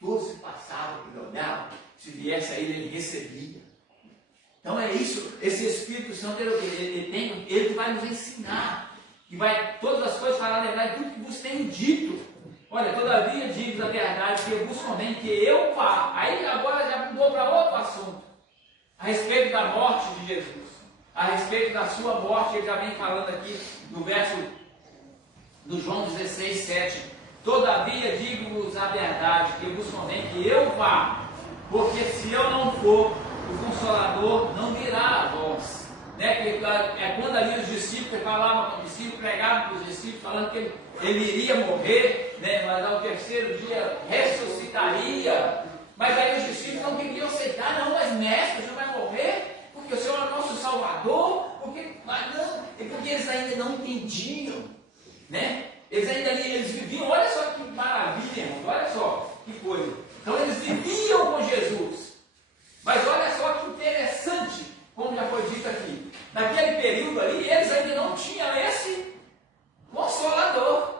Todos se passavam, ele olhava, se viesse a ele recebia. Então é isso, esse Espírito Santo, ele vai nos ensinar, que vai todas as coisas falar, lembrar tudo que vos tenho dito. Olha, todavia digo a verdade, que eu vos convém que eu vá. Aí agora já mudou para outro assunto, a respeito da morte de Jesus, a respeito da sua morte. Ele já vem falando aqui no verso do João 16, 7. Todavia digo-vos a verdade, que vos convém que eu vá, porque se eu não for, o Consolador não virá a vós. Né? É quando ali os discípulos falavam com os discípulos, pregavam para os discípulos, falando que ele iria morrer, né? Mas ao terceiro dia ressuscitaria. Mas aí os discípulos não queriam aceitar, não, mas mestre, o senhor vai morrer? Porque o Senhor é nosso Salvador? Mas não, é porque eles ainda não entendiam, né? Eles viviam, olha só que maravilha, irmãos, olha só que coisa. Então eles viviam com Jesus. Mas olha só que interessante, como já foi dito aqui. Naquele período ali, eles ainda não tinham esse Consolador.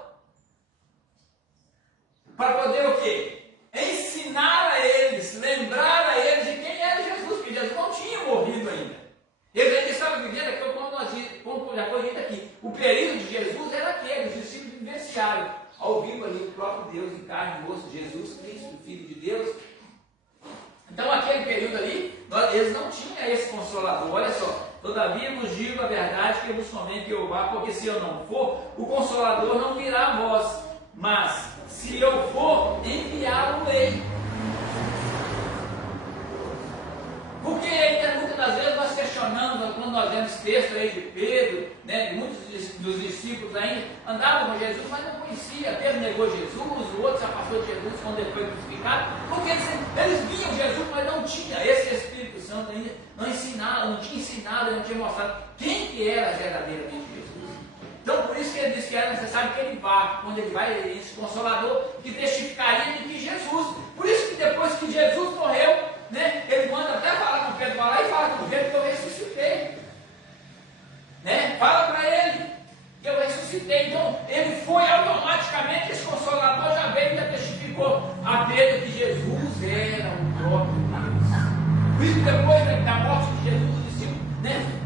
Para poder o quê? Ensinar a eles, lembrar a eles de quem era Jesus, porque Jesus não tinha morrido ainda. Eles ainda estavam vivendo, como já foi dito aqui, o período de Jesus era aquele, os discípulos vivenciaram ao vivo ali o próprio Deus em carne e osso, Jesus Cristo, o Filho de Deus. Então aquele período ali, eles não tinham esse Consolador. Olha só, todavia vos digo a verdade, que vos convém que eu vá, porque se eu não for, o Consolador não virá a vós, mas se eu for, enviá-lo-ei. Porque muitas das vezes nós questionamos, quando nós vemos texto aí de Pedro, né, muitos dos discípulos ainda andavam com Jesus, mas não conhecia. Pedro negou Jesus, o outro se afastou de Jesus quando ele foi crucificado, porque eles viam Jesus, mas não tinha esse Espírito Santo ainda, não tinha ensinado, não tinha mostrado quem que era verdadeiramente Jesus. Então, por isso que ele disse que era necessário que ele vá. Quando ele vai, ele é esse Consolador que testificaria de que Jesus. Por isso que depois que Jesus morreu, né, ele manda até falar com Pedro, vai lá e fala com Pedro que eu ressuscitei. Né? Fala para ele que eu ressuscitei. Então, ele foi automaticamente, esse Consolador já veio e já testificou a Pedro que Jesus era o próprio Deus. Por isso, depois da morte de Jesus,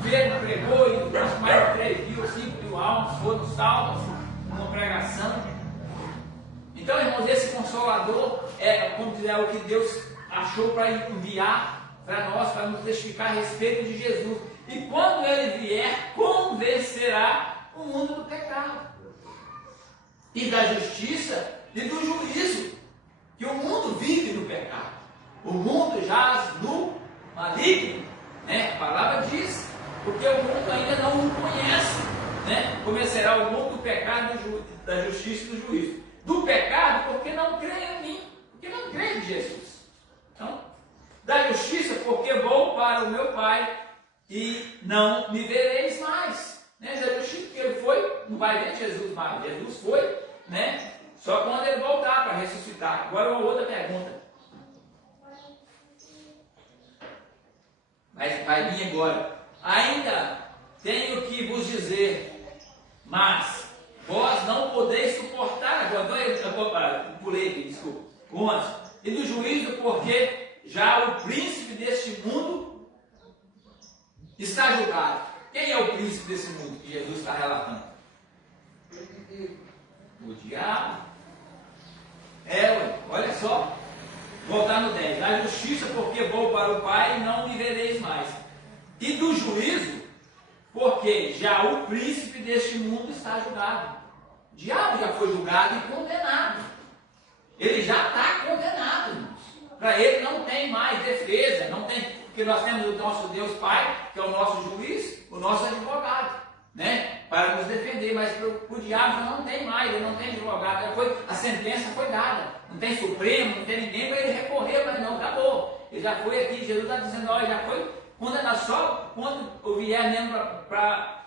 Pedro pregou e mais de 3.000 almas foram salvas numa pregação. Então, irmãos, esse Consolador é, como dizer, o que Deus achou para enviar para nós, para nos testificar a respeito de Jesus. E quando ele vier, convencerá o mundo do pecado e da justiça e do juízo. Que o mundo vive no pecado, o mundo jaz no maligno, né? A palavra diz, porque o mundo ainda não o conhece, né? Conhecerá o mundo do pecado, da justiça e do juízo. Do pecado, porque não crê em mim, porque não crê em Jesus. Então, da justiça, porque vou para o meu Pai e não me vereis mais. Né? Da justiça, porque ele foi, não vai ver Jesus mais. Jesus foi, né? Só quando ele voltar para ressuscitar. Agora uma outra pergunta. Vai vir agora. Ainda tenho que vos dizer, mas vós não podeis suportar agora. Pulei aqui, desculpa. 11. E do juízo, porque já o príncipe deste mundo está julgado. Quem é o príncipe desse mundo que Jesus está relatando? O diabo. Olha só. Voltar no 10. Da justiça, porque vou para o Pai e não me vereis mais. E do juízo, porque já o príncipe deste mundo está julgado. O diabo já foi julgado e condenado. Ele já está condenado, irmãos. Para ele não tem mais defesa, não tem, porque nós temos o nosso Deus Pai, que é o nosso juiz, o nosso advogado, né? Para nos defender, mas para o diabo já não tem mais, ele não tem advogado, a sentença foi dada. Não tem Supremo, não tem ninguém para ele recorrer, mas não, acabou. Ele já foi aqui, Jesus está dizendo, olha, já foi condenado, só quando eu vier mesmo para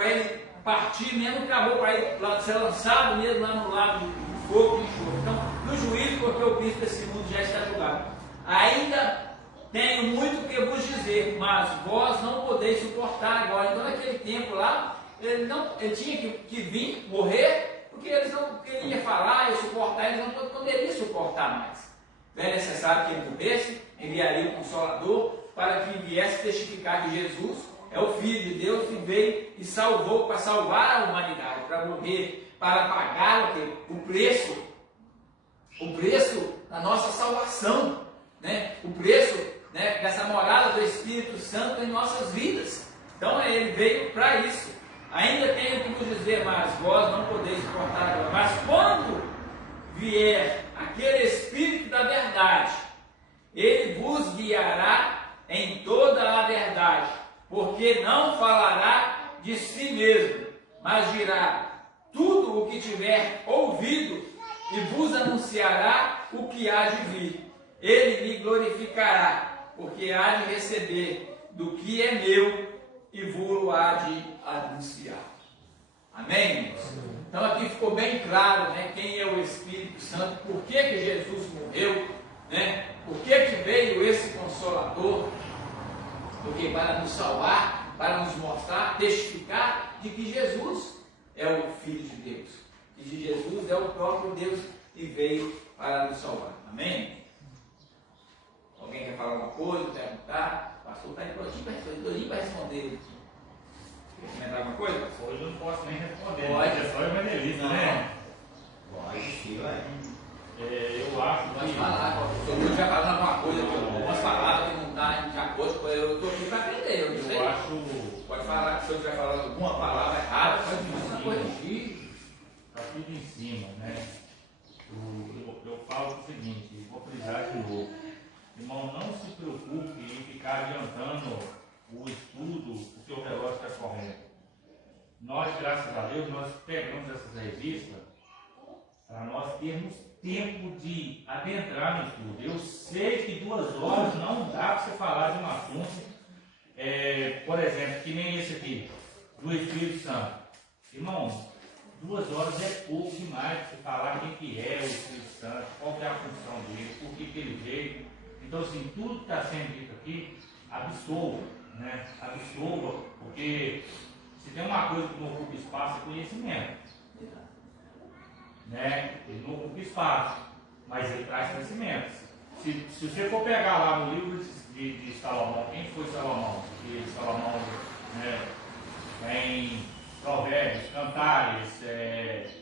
ele partir mesmo, acabou para ele ser lançado mesmo lá no lago de fogo e enxofre. Então, no juízo, porque o príncipe desse mundo já está julgado. Ainda tenho muito que vos dizer, mas vós não podeis suportar agora. Então, naquele tempo lá, ele tinha que vir, morrer, porque eles não queriam falar e suportar, eles não poderiam suportar mais. É necessário que ele morresse, enviaria o Consolador, para que viesse testificar que Jesus é o Filho de Deus e veio e salvou para salvar a humanidade, para morrer, para pagar o preço da nossa salvação, né? O preço, né, dessa morada do Espírito Santo em nossas vidas. Então ele veio para isso. Ainda tenho que vos dizer, mas vós não podeis suportar agora. Mas quando vier aquele Espírito da verdade, ele vos guiará em toda a verdade, porque não falará de si mesmo, mas dirá tudo o que tiver ouvido e vos anunciará o que há de vir. Ele me glorificará, porque há de receber do que é meu e vos há de anunciar. Amém, irmãos? Então aqui ficou bem claro, né, quem é o Espírito Santo, por que Jesus morreu, né? Por que veio esse Consolador? Porque para nos salvar, para nos mostrar, testificar de que Jesus é o Filho de Deus, que de Jesus é o próprio Deus que veio para nos salvar. Amém? Alguém quer falar alguma coisa, perguntar? O pastor está aí para responder. Quer comentar alguma coisa? Hoje eu não posso nem responder. Pode. É só evangelista, né? Pode sim, ué. Eu acho que... Pode falar. Se eu estiver falando alguma coisa, algumas palavras que não está de acordo, eu estou aqui para aprender. Eu acho... Pode falar, se eu estiver falando alguma palavra errada, pode me corrigir. Está tudo em cima, né? Eu falo o seguinte, vou frisar de novo. Irmão, não se preocupe em ficar adiantando o estudo, porque o relógio está correndo. Nós, graças a Deus, nós pegamos essas revistas para nós termos tempo de adentrar no estudo. Eu sei que 2 horas não dá para você falar de um assunto, por exemplo, que nem esse aqui, do Espírito Santo. Irmão, 2 horas é pouco demais para falar quem que é o Espírito Santo, qual que é a função dele, por que ele veio. Então, assim, tudo que está sendo dito aqui, absorva, né? Absorva, porque se tem uma coisa que não ocupa espaço, é conhecimento. Né? Ele não ocupa espaço, mas ele traz conhecimento. Se você for pegar lá no livro de Salomão, quem foi Salomão? Porque Salomão, né, tem Provérbios, Cantares,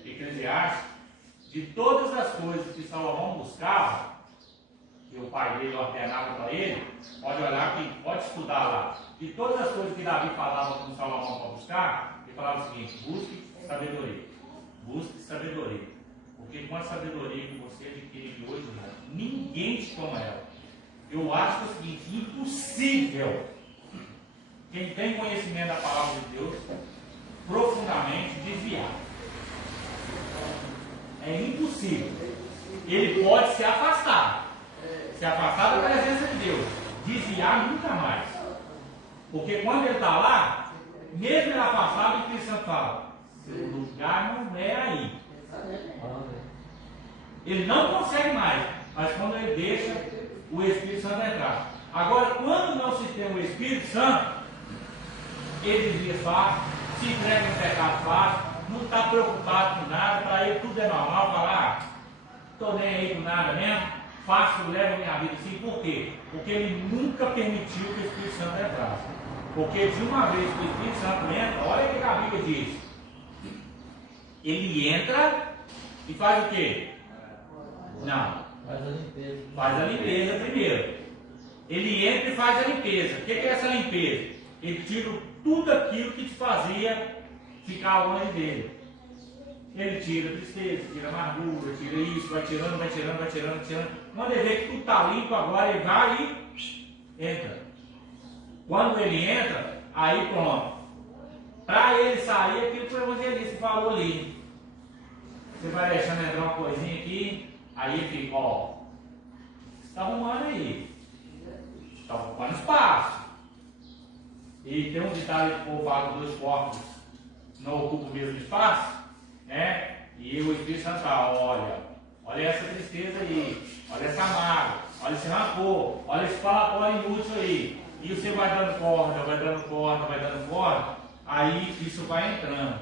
Eclesiastes, de todas as coisas que Salomão buscava, que o pai dele ordenava para ele, pode olhar aqui, pode estudar lá. De todas as coisas que Davi falava com Salomão para buscar, ele falava o seguinte: busque sabedoria. Busque sabedoria. Porque com a sabedoria que você adquire hoje, ninguém te toma ela. Eu acho que é o seguinte: impossível quem tem conhecimento da palavra de Deus profundamente desviar. É impossível. Ele pode se afastar da presença de Deus, desviar nunca mais. Porque quando ele está lá, mesmo ele afastado, o Espírito Santo fala: seu lugar não é aí. Ele não consegue mais, mas quando ele deixa o Espírito Santo entrar. Agora, quando não se tem o Espírito Santo, ele desvia fácil, se entrega em pecado fácil, não está preocupado com nada, para ele tudo é normal, falar: estou nem aí com nada mesmo, faço, levo a minha vida assim. Por quê? Porque ele nunca permitiu que o Espírito Santo entrasse. Porque de uma vez que o Espírito Santo entra, olha o que a Bíblia diz: ele entra e faz o quê? Não. Faz a limpeza primeiro. Ele entra e faz a limpeza. O que é essa limpeza? Ele tira tudo aquilo que te fazia ficar longe dele. Ele tira tristeza, tira amargura, tira isso, vai tirando. Quando ele vê que tudo está limpo, agora ele vai e entra. Quando ele entra, aí pronto. Para ele sair, aquilo que o evangelista falou ali. Você vai deixando entrar uma coisinha aqui, aí ele fica: ó, você está arrumando aí, está ocupando espaço. E tem um ditado que o povo fala: 2 corpos não ocupam o mesmo espaço, né? E o Espírito Santo fala: olha essa tristeza aí, olha essa mágoa, olha esse rancor, olha esse falatório inútil aí. E você vai dando corda, aí isso vai entrando.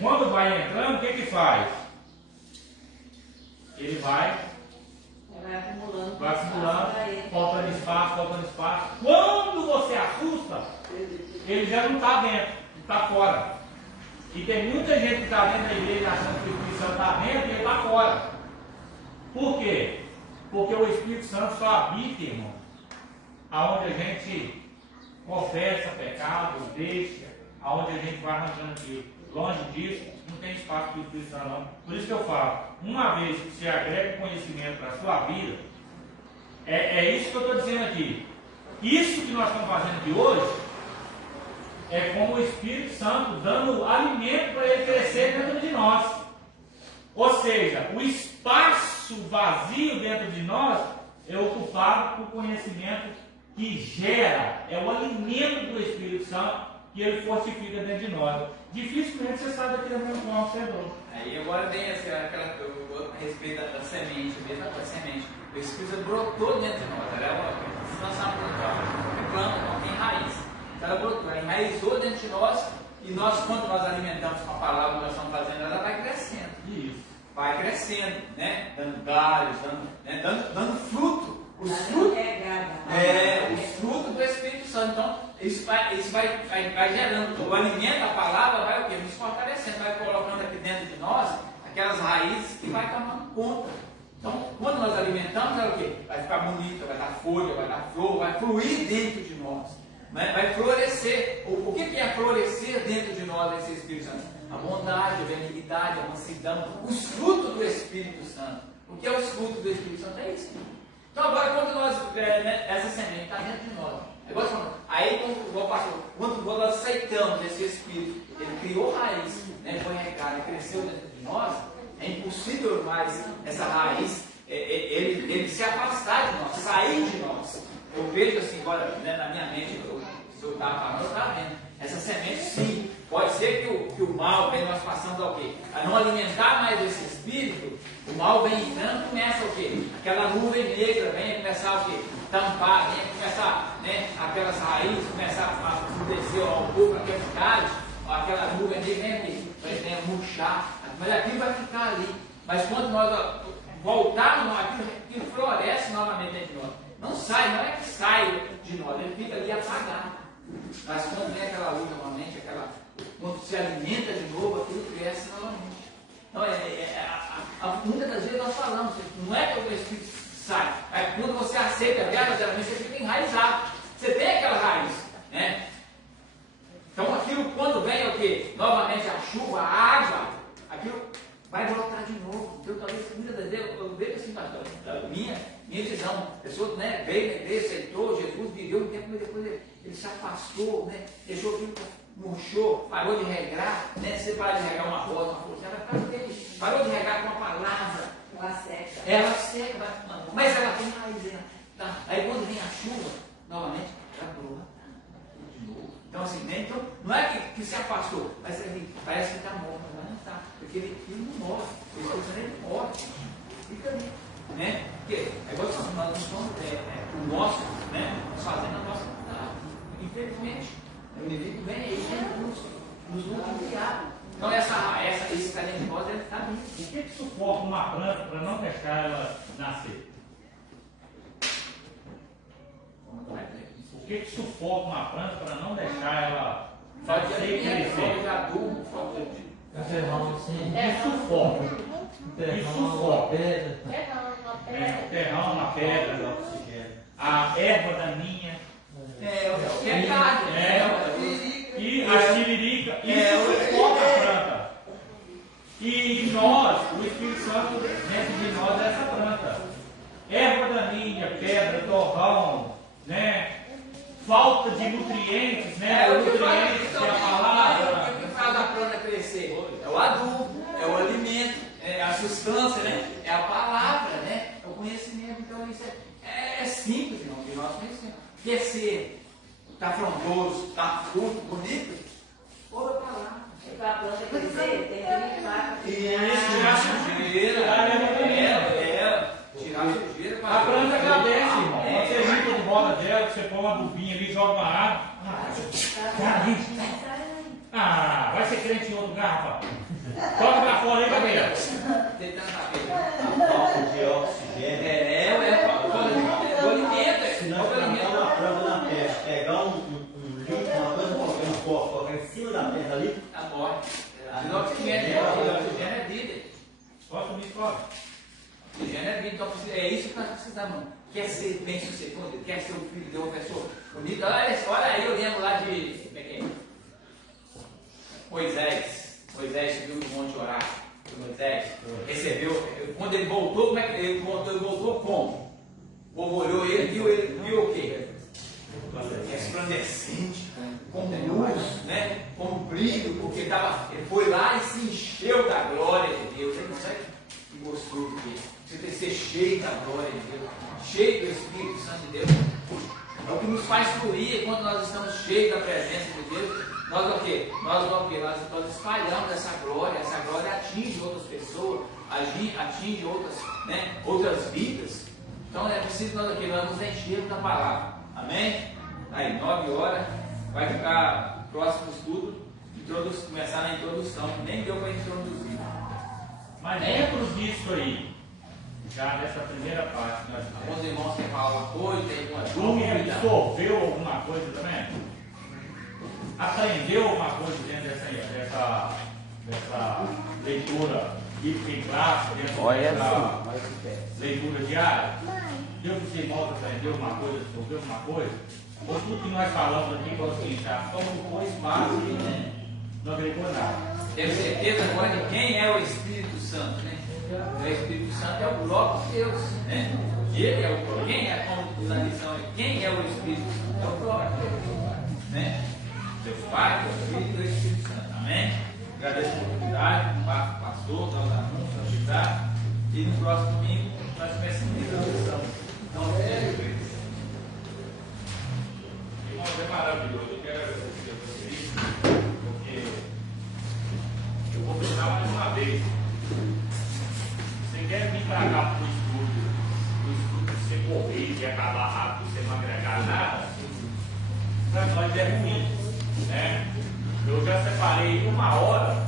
Quando vai entrando, o que faz? Ele vai acumulando, faltando espaço. Quando você assusta, ele já não está dentro, está fora. E tem muita gente que está dentro da igreja achando que o Espírito Santo está dentro e ele está fora. Por quê? Porque o Espírito Santo só habita, irmão, aonde a gente confessa pecado, deixa, aonde a gente vai arrancando aquilo. Longe disso, não tem espaço para o Espírito Santo, não. Por isso que eu falo: uma vez que você agrega conhecimento para a sua vida, é isso que eu estou dizendo aqui. Isso que nós estamos fazendo aqui hoje é como o Espírito Santo dando alimento para ele crescer dentro de nós. Ou seja, o espaço vazio dentro de nós é ocupado por conhecimento que gera, é o alimento do Espírito Santo que ele fortifica dentro de nós. Dificilmente você sai daqui da mesma forma que você entrou. Aí agora vem a respeito da semente, mesmo da semente. O Espírito Santo brotou dentro de nós. Ela é uma situação de planta, não tem raiz. Então ela brotou, ela enraizou dentro de nós. E nós, quando nós alimentamos com a palavra que nós estamos fazendo, ela vai crescendo. Isso. Vai crescendo, né? Dando galhos, dando fruto. Os frutos do Espírito Santo. Então, isso vai gerando. O alimento, a palavra, vai o quê? Nos fortalecendo, vai colocando aqui dentro de nós aquelas raízes que vai tomando conta. Então, quando nós alimentamos, é o quê? Vai ficar bonita, vai dar folha, vai dar flor, vai fluir dentro de nós. Né? Vai florescer. O que é florescer dentro de nós, esse Espírito Santo? A bondade, a benignidade, a mansidão, os frutos do Espírito Santo. O que é os frutos do Espírito Santo? É isso. Então agora quando nós, essa semente está dentro de nós. Aí quando nós aceitamos esse Espírito, ele criou raiz, né, foi regado, ele cresceu dentro de nós, é impossível mais essa raiz, ele se afastar de nós, sair de nós. Eu vejo assim, agora, né, na minha mente, se eu estava falando, eu estava vendo. Essa semente sim, Pode ser que o mal, que nós passamos ao quê? A não alimentar mais esse espírito, o mal vem entrando, começa o quê? Aquela nuvem negra vem começar o quê? Tampar, vem começar, né? Aquelas raízes, começar a descer ao pouco, aqueles galhos, aquela nuvem negra vem aqui, vai murchar, mas aquilo vai ficar ali. Mas quando nós voltarmos, aquilo floresce novamente dentro de nós. Não sai, não é que sai de nós, ele fica ali apagado. Mas quando vem aquela luz novamente, quando se alimenta de novo, aquilo cresce novamente. Então, muitas das vezes nós falamos, não é que o Espírito sai, é que quando você aceita verdadeiramente, você fica enraizado. Você tem aquela raiz, né? Então aquilo quando vem o quê? Novamente a chuva, a água, aquilo vai brotar de novo. Então talvez muitas das vezes eu vejo assim, pastor, minha visão, a pessoa, né, veio na igreja, aceitou Jesus, viveu um tempo, mas depois ele se afastou, né, deixou aquilo, murchou, parou de regar, né, você para de regar uma rosa, ela parou de regar com uma palavra, ela seca, mas ela tem raiz, tá? Aí quando vem a chuva, novamente, ela brota de novo. Então assim, né, então, não é que se afastou, mas parece que está morto, mas não está, porque ele não morre, ele morre, fica ali. Né? Porque é igual nós não somos o nosso, né? Nós fazendo a nossa vontade. Infelizmente, o inimigo vem aí e nos ludibriar. Então esse que está dentro de nós, ele está bem. O que sufoca uma planta para não deixar ela nascer? O que sufoca uma planta para não deixar ela nascer e crescer? Falta de adubo, falta de... Isso sufoca. Terrão, uma pedra, a erva daninha, e a siririca, isso sufoca a planta. E nós, o Espírito Santo dentro de nós é essa planta. Erva daninha, pedra, torrão, né? Falta de nutrientes, né? Nutrientes, é a palavra. O que faz a planta crescer? É o adubo, é o alimento. É a substância, né? É a palavra, né? É o conhecimento. Então isso é simples, irmão, que nós conhecemos. Crescer, está frondoso, está fruto, bonito, ouve a palavra. Para a planta crescer, tem que limpar. Tirar sujeira. Tirar sujeira. A planta agradece, irmão. Quando você limpa de volta dela, você põe uma dubinha ali, joga uma água. Vai ser crente em outro lugar, rapaz. Toca pra fora aí, Gabriel. Tentando A falta de oxigênio. o alimento. Se nós plantar uma planta na terra, pegar um lixo, uma coisa, colocar um copo, colocar em cima da terra ali, A morte. O oxigênio é vida. Posso me escolher? Oxigênio é vida. Então é isso que nós precisamos. Quer ser bem sucedido, quer ser um filho de uma pessoa bonita. Olha aí, eu lembro lá de. Como é que é? Moisés subiu no monte orar. Moisés recebeu. Quando ele voltou, como é que ele voltou? Ele voltou como? O povo olhou ele, viu o quê? Resplandecente, com luz, né? Com brilho, porque ele foi lá e se encheu da glória de Deus. Ele não sabe que gostoso que você tem que ser cheio da glória de Deus, cheio do Espírito Santo de Deus. É o que nos faz fluir quando nós estamos cheios da presença de Deus. Nós o quê? Nós espalhamos essa glória atinge outras pessoas, atinge outras vidas. Então é preciso nós nos enchermos da palavra. Amém? Aí, 9 horas, vai ficar próximo estudo, começar na introdução, que nem deu para introduzir. Mas dentro disso aí, já nessa primeira parte que nós fizemos, Alguns irmãos querem falar alguma coisa, tem alguma alguém dúvida? absorveu alguma coisa também? Aprendeu alguma coisa dentro dessa leitura bíblica em classe, dentro dessa leitura diária? Deu para os irmãos aprender alguma coisa, absorver alguma coisa? Ou tudo que nós falamos aqui, como assim, já tomou espaço e não agregou nada? Tenho certeza agora de quem é o Espírito Santo, né? O Espírito Santo é o próprio Deus, né? Ele é o quem é, como na lição, quem é o Espírito Santo? É o próprio Deus, né? Deus Pai, Deus Filho e Deus Espírito Santo. Amém? Agradeço a oportunidade, o pastor, aos alunos, ao ajudar. E no próximo domingo nós começamos a lição. Então, Irmãos, é maravilhoso. Eu quero agradecer a vocês, porque frisar mais uma vez. Você quer vir para cá para o estudo você correr e acabar rápido, você não agregar nada, para nós é ruim, né? Eu já separei 1 hora,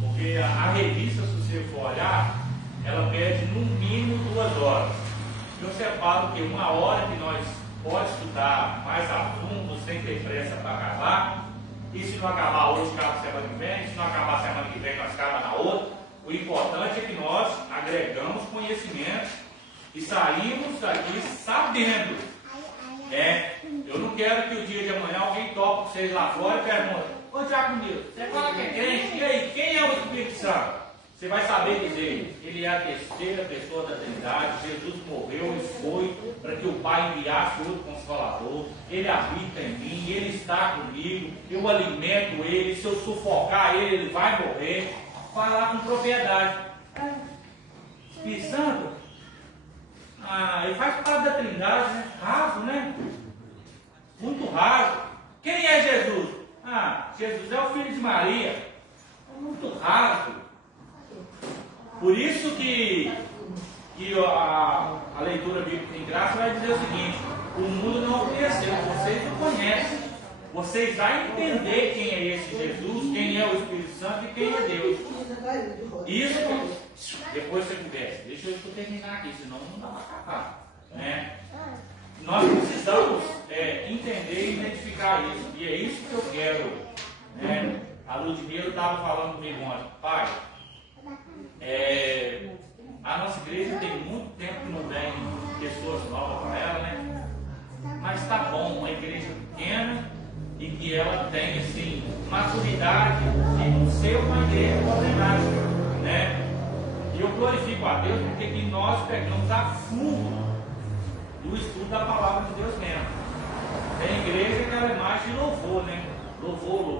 porque a revista, se você for olhar, ela pede no mínimo 2 horas. Eu separo que 1 hora que nós pode estudar mais a fundo, sem ter pressa para acabar. E se não acabar hoje, acaba semana que vem. Se não acabar semana que vem, nós acaba na outra. O importante é que nós agregamos conhecimento e saímos daqui sabendo. Eu não quero que o dia de amanhã alguém toque com vocês lá fora e pergunte: ô Diácono Nilson, você fala que é crente, e aí, quem é o Espírito Santo? Você vai saber dizer, ele é a terceira pessoa da Trindade, Jesus morreu e foi para que o Pai enviasse outro Consolador, ele habita em mim, ele está comigo, eu alimento ele, se eu sufocar ele, ele vai morrer. Falar com propriedade. Espírito Santo, ele faz parte da Trindade, né? Raso, né? Muito raso. Quem é Jesus? Jesus é o filho de Maria. É muito raso. Por isso que a leitura bíblica em graça vai dizer o seguinte: o mundo não o conheceu, vocês o conhecem. Vocês vão entender quem é esse Jesus, quem é o Espírito Santo e quem é Deus. Isso, depois você conversa. Deixa eu terminar aqui, senão não dá para acabar. Né? Nós precisamos entender e identificar isso. E é isso que eu quero. Né? A Ludmila estava falando comigo ontem: pai, a nossa igreja tem muito tempo que não vem pessoas novas para ela, né? Mas está bom, uma igreja pequena e que ela tem assim, maturidade de não ser uma igreja ordenada, né? E eu glorifico a Deus porque que nós pegamos a fundo do estudo da palavra de Deus mesmo. Tem igreja que ela é mais de louvor, né? Louvor.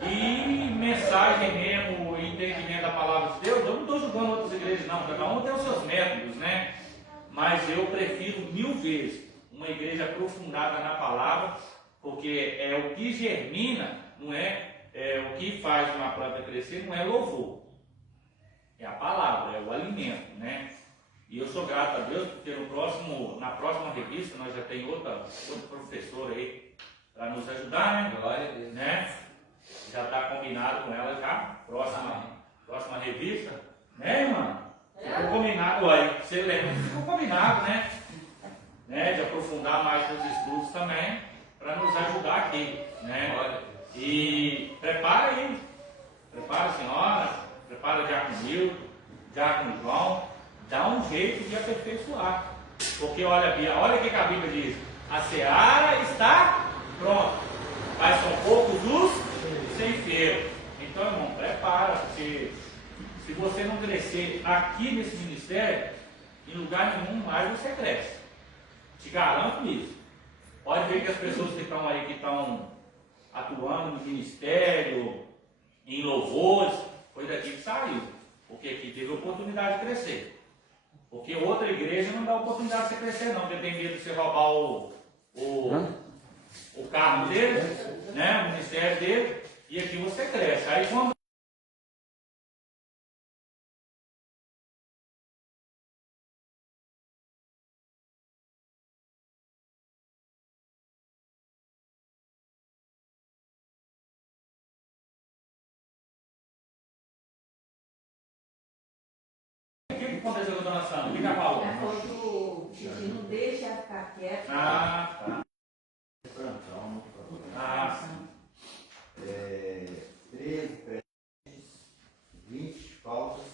E mensagem mesmo, entendimento da palavra de Deus. Eu não estou julgando outras igrejas, não. Cada um tem os seus métodos, né? Mas eu prefiro 1000 vezes uma igreja aprofundada na palavra, porque é o que germina, não o que faz uma planta crescer, não é louvor. É a palavra, é o alimento, né? E eu sou grato a Deus, porque na próxima revista nós já tem outra professora aí para nos ajudar, né? Glória a Deus. Né? Já está combinado com ela já. Próxima revista. Né, irmã? Ficou combinado, olha. Você lembra? Ficou combinado, né? De aprofundar mais nos estudos também, para nos ajudar aqui. Né? E prepara aí. Prepara a senhora, prepara o Diácono Nilson, Diácono João. Dá um jeito de aperfeiçoar. Porque olha o que a Bíblia diz: a seara está pronta, mas são poucos os ceifeiros. Então, irmão, prepara, porque se você não crescer aqui nesse ministério, em lugar nenhum mais você cresce. Te garanto isso. Pode ver que as pessoas que estão aí, que estão atuando no ministério, em louvores, foi daqui que saiu. Porque aqui teve oportunidade de crescer. Porque outra igreja não dá oportunidade de você crescer, não, porque tem medo de você roubar o carro dele, né, o ministério dele, e aqui você cresce. Aí quando o que aconteceu com a dona Sandra? O que ela falou? Ela falou que não deixa ela ficar quieta. Tá. Sim. 13 presentes, 20 faltas,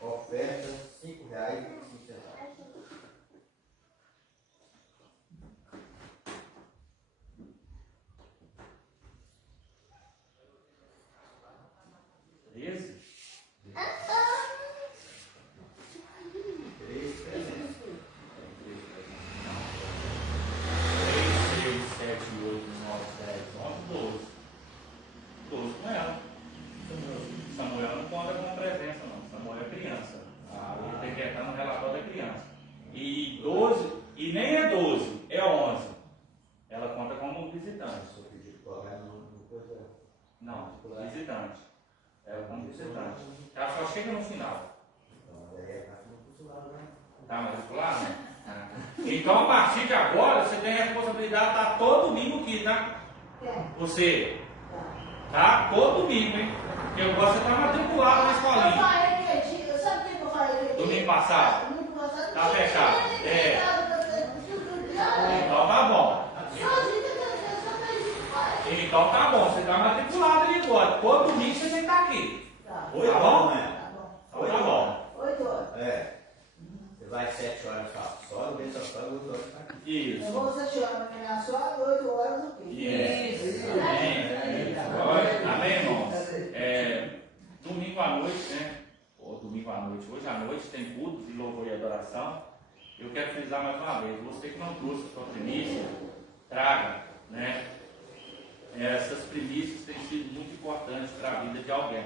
oferta R$5,05. Samuel não conta como presença, não. Samuel é criança. Ele tem que entrar no relatório da criança. E 12, e nem é 12, é 11. Ela conta como visitante. Não, visitante. É como visitante. Ela só chega no final. Tá matriculado? Né? Então, a partir de agora, você tem a responsabilidade de estar todo domingo aqui, tá? Você. Tá? Todo domingo, hein? Porque agora você está matriculado na Eu escolinha. falei direitinho, sabe o que eu falei direitinho? Domingo passado. Domingo passado. Tá fechado. É. É. Então tá bom. Então tá bom, você está matriculado ali agora. Todo domingo você tem que estar aqui. Tá. Oi, Tá bom? né? Então tá bom. 8 horas. É. Você vai 7 horas para a sogra, vem sua sogra, 8 horas para aqui. Eu Isso. vou 7 horas na minha sogra, 8 horas aqui. Isso. Amém. Amém, irmãos. Domingo à noite, né? Ou domingo à noite. Hoje à noite tem culto de louvor e adoração. Eu quero frisar mais uma vez. Você que não trouxe a sua primícia, traga, né? Essas primícias têm sido muito importantes para a vida de alguém.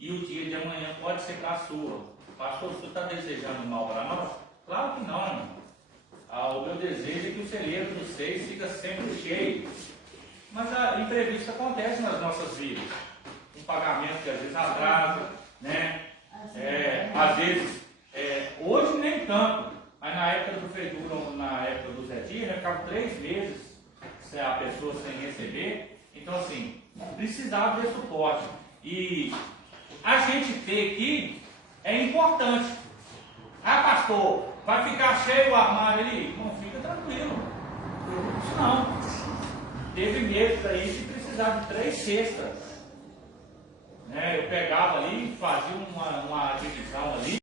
E o dia de amanhã pode ser para a sua. Pastor, você está desejando mal para nós? Claro que não, irmão. O meu desejo é que o celeiro dos 6 fica sempre cheio. Mas a imprevisto acontece nas nossas vidas. Um pagamento que às vezes atrasa, né? Às vezes, hoje nem tanto, mas na época do Feijão, na época do Zé Dias, ficava 3 meses a pessoa sem receber. Então, assim, precisava de suporte. E a gente ter aqui é importante. Ah, pastor, vai ficar cheio o armário ali? Não, fica tranquilo. Não. Teve meses aí que precisava de 3 cestas. Eu pegava ali, fazia uma divisão ali.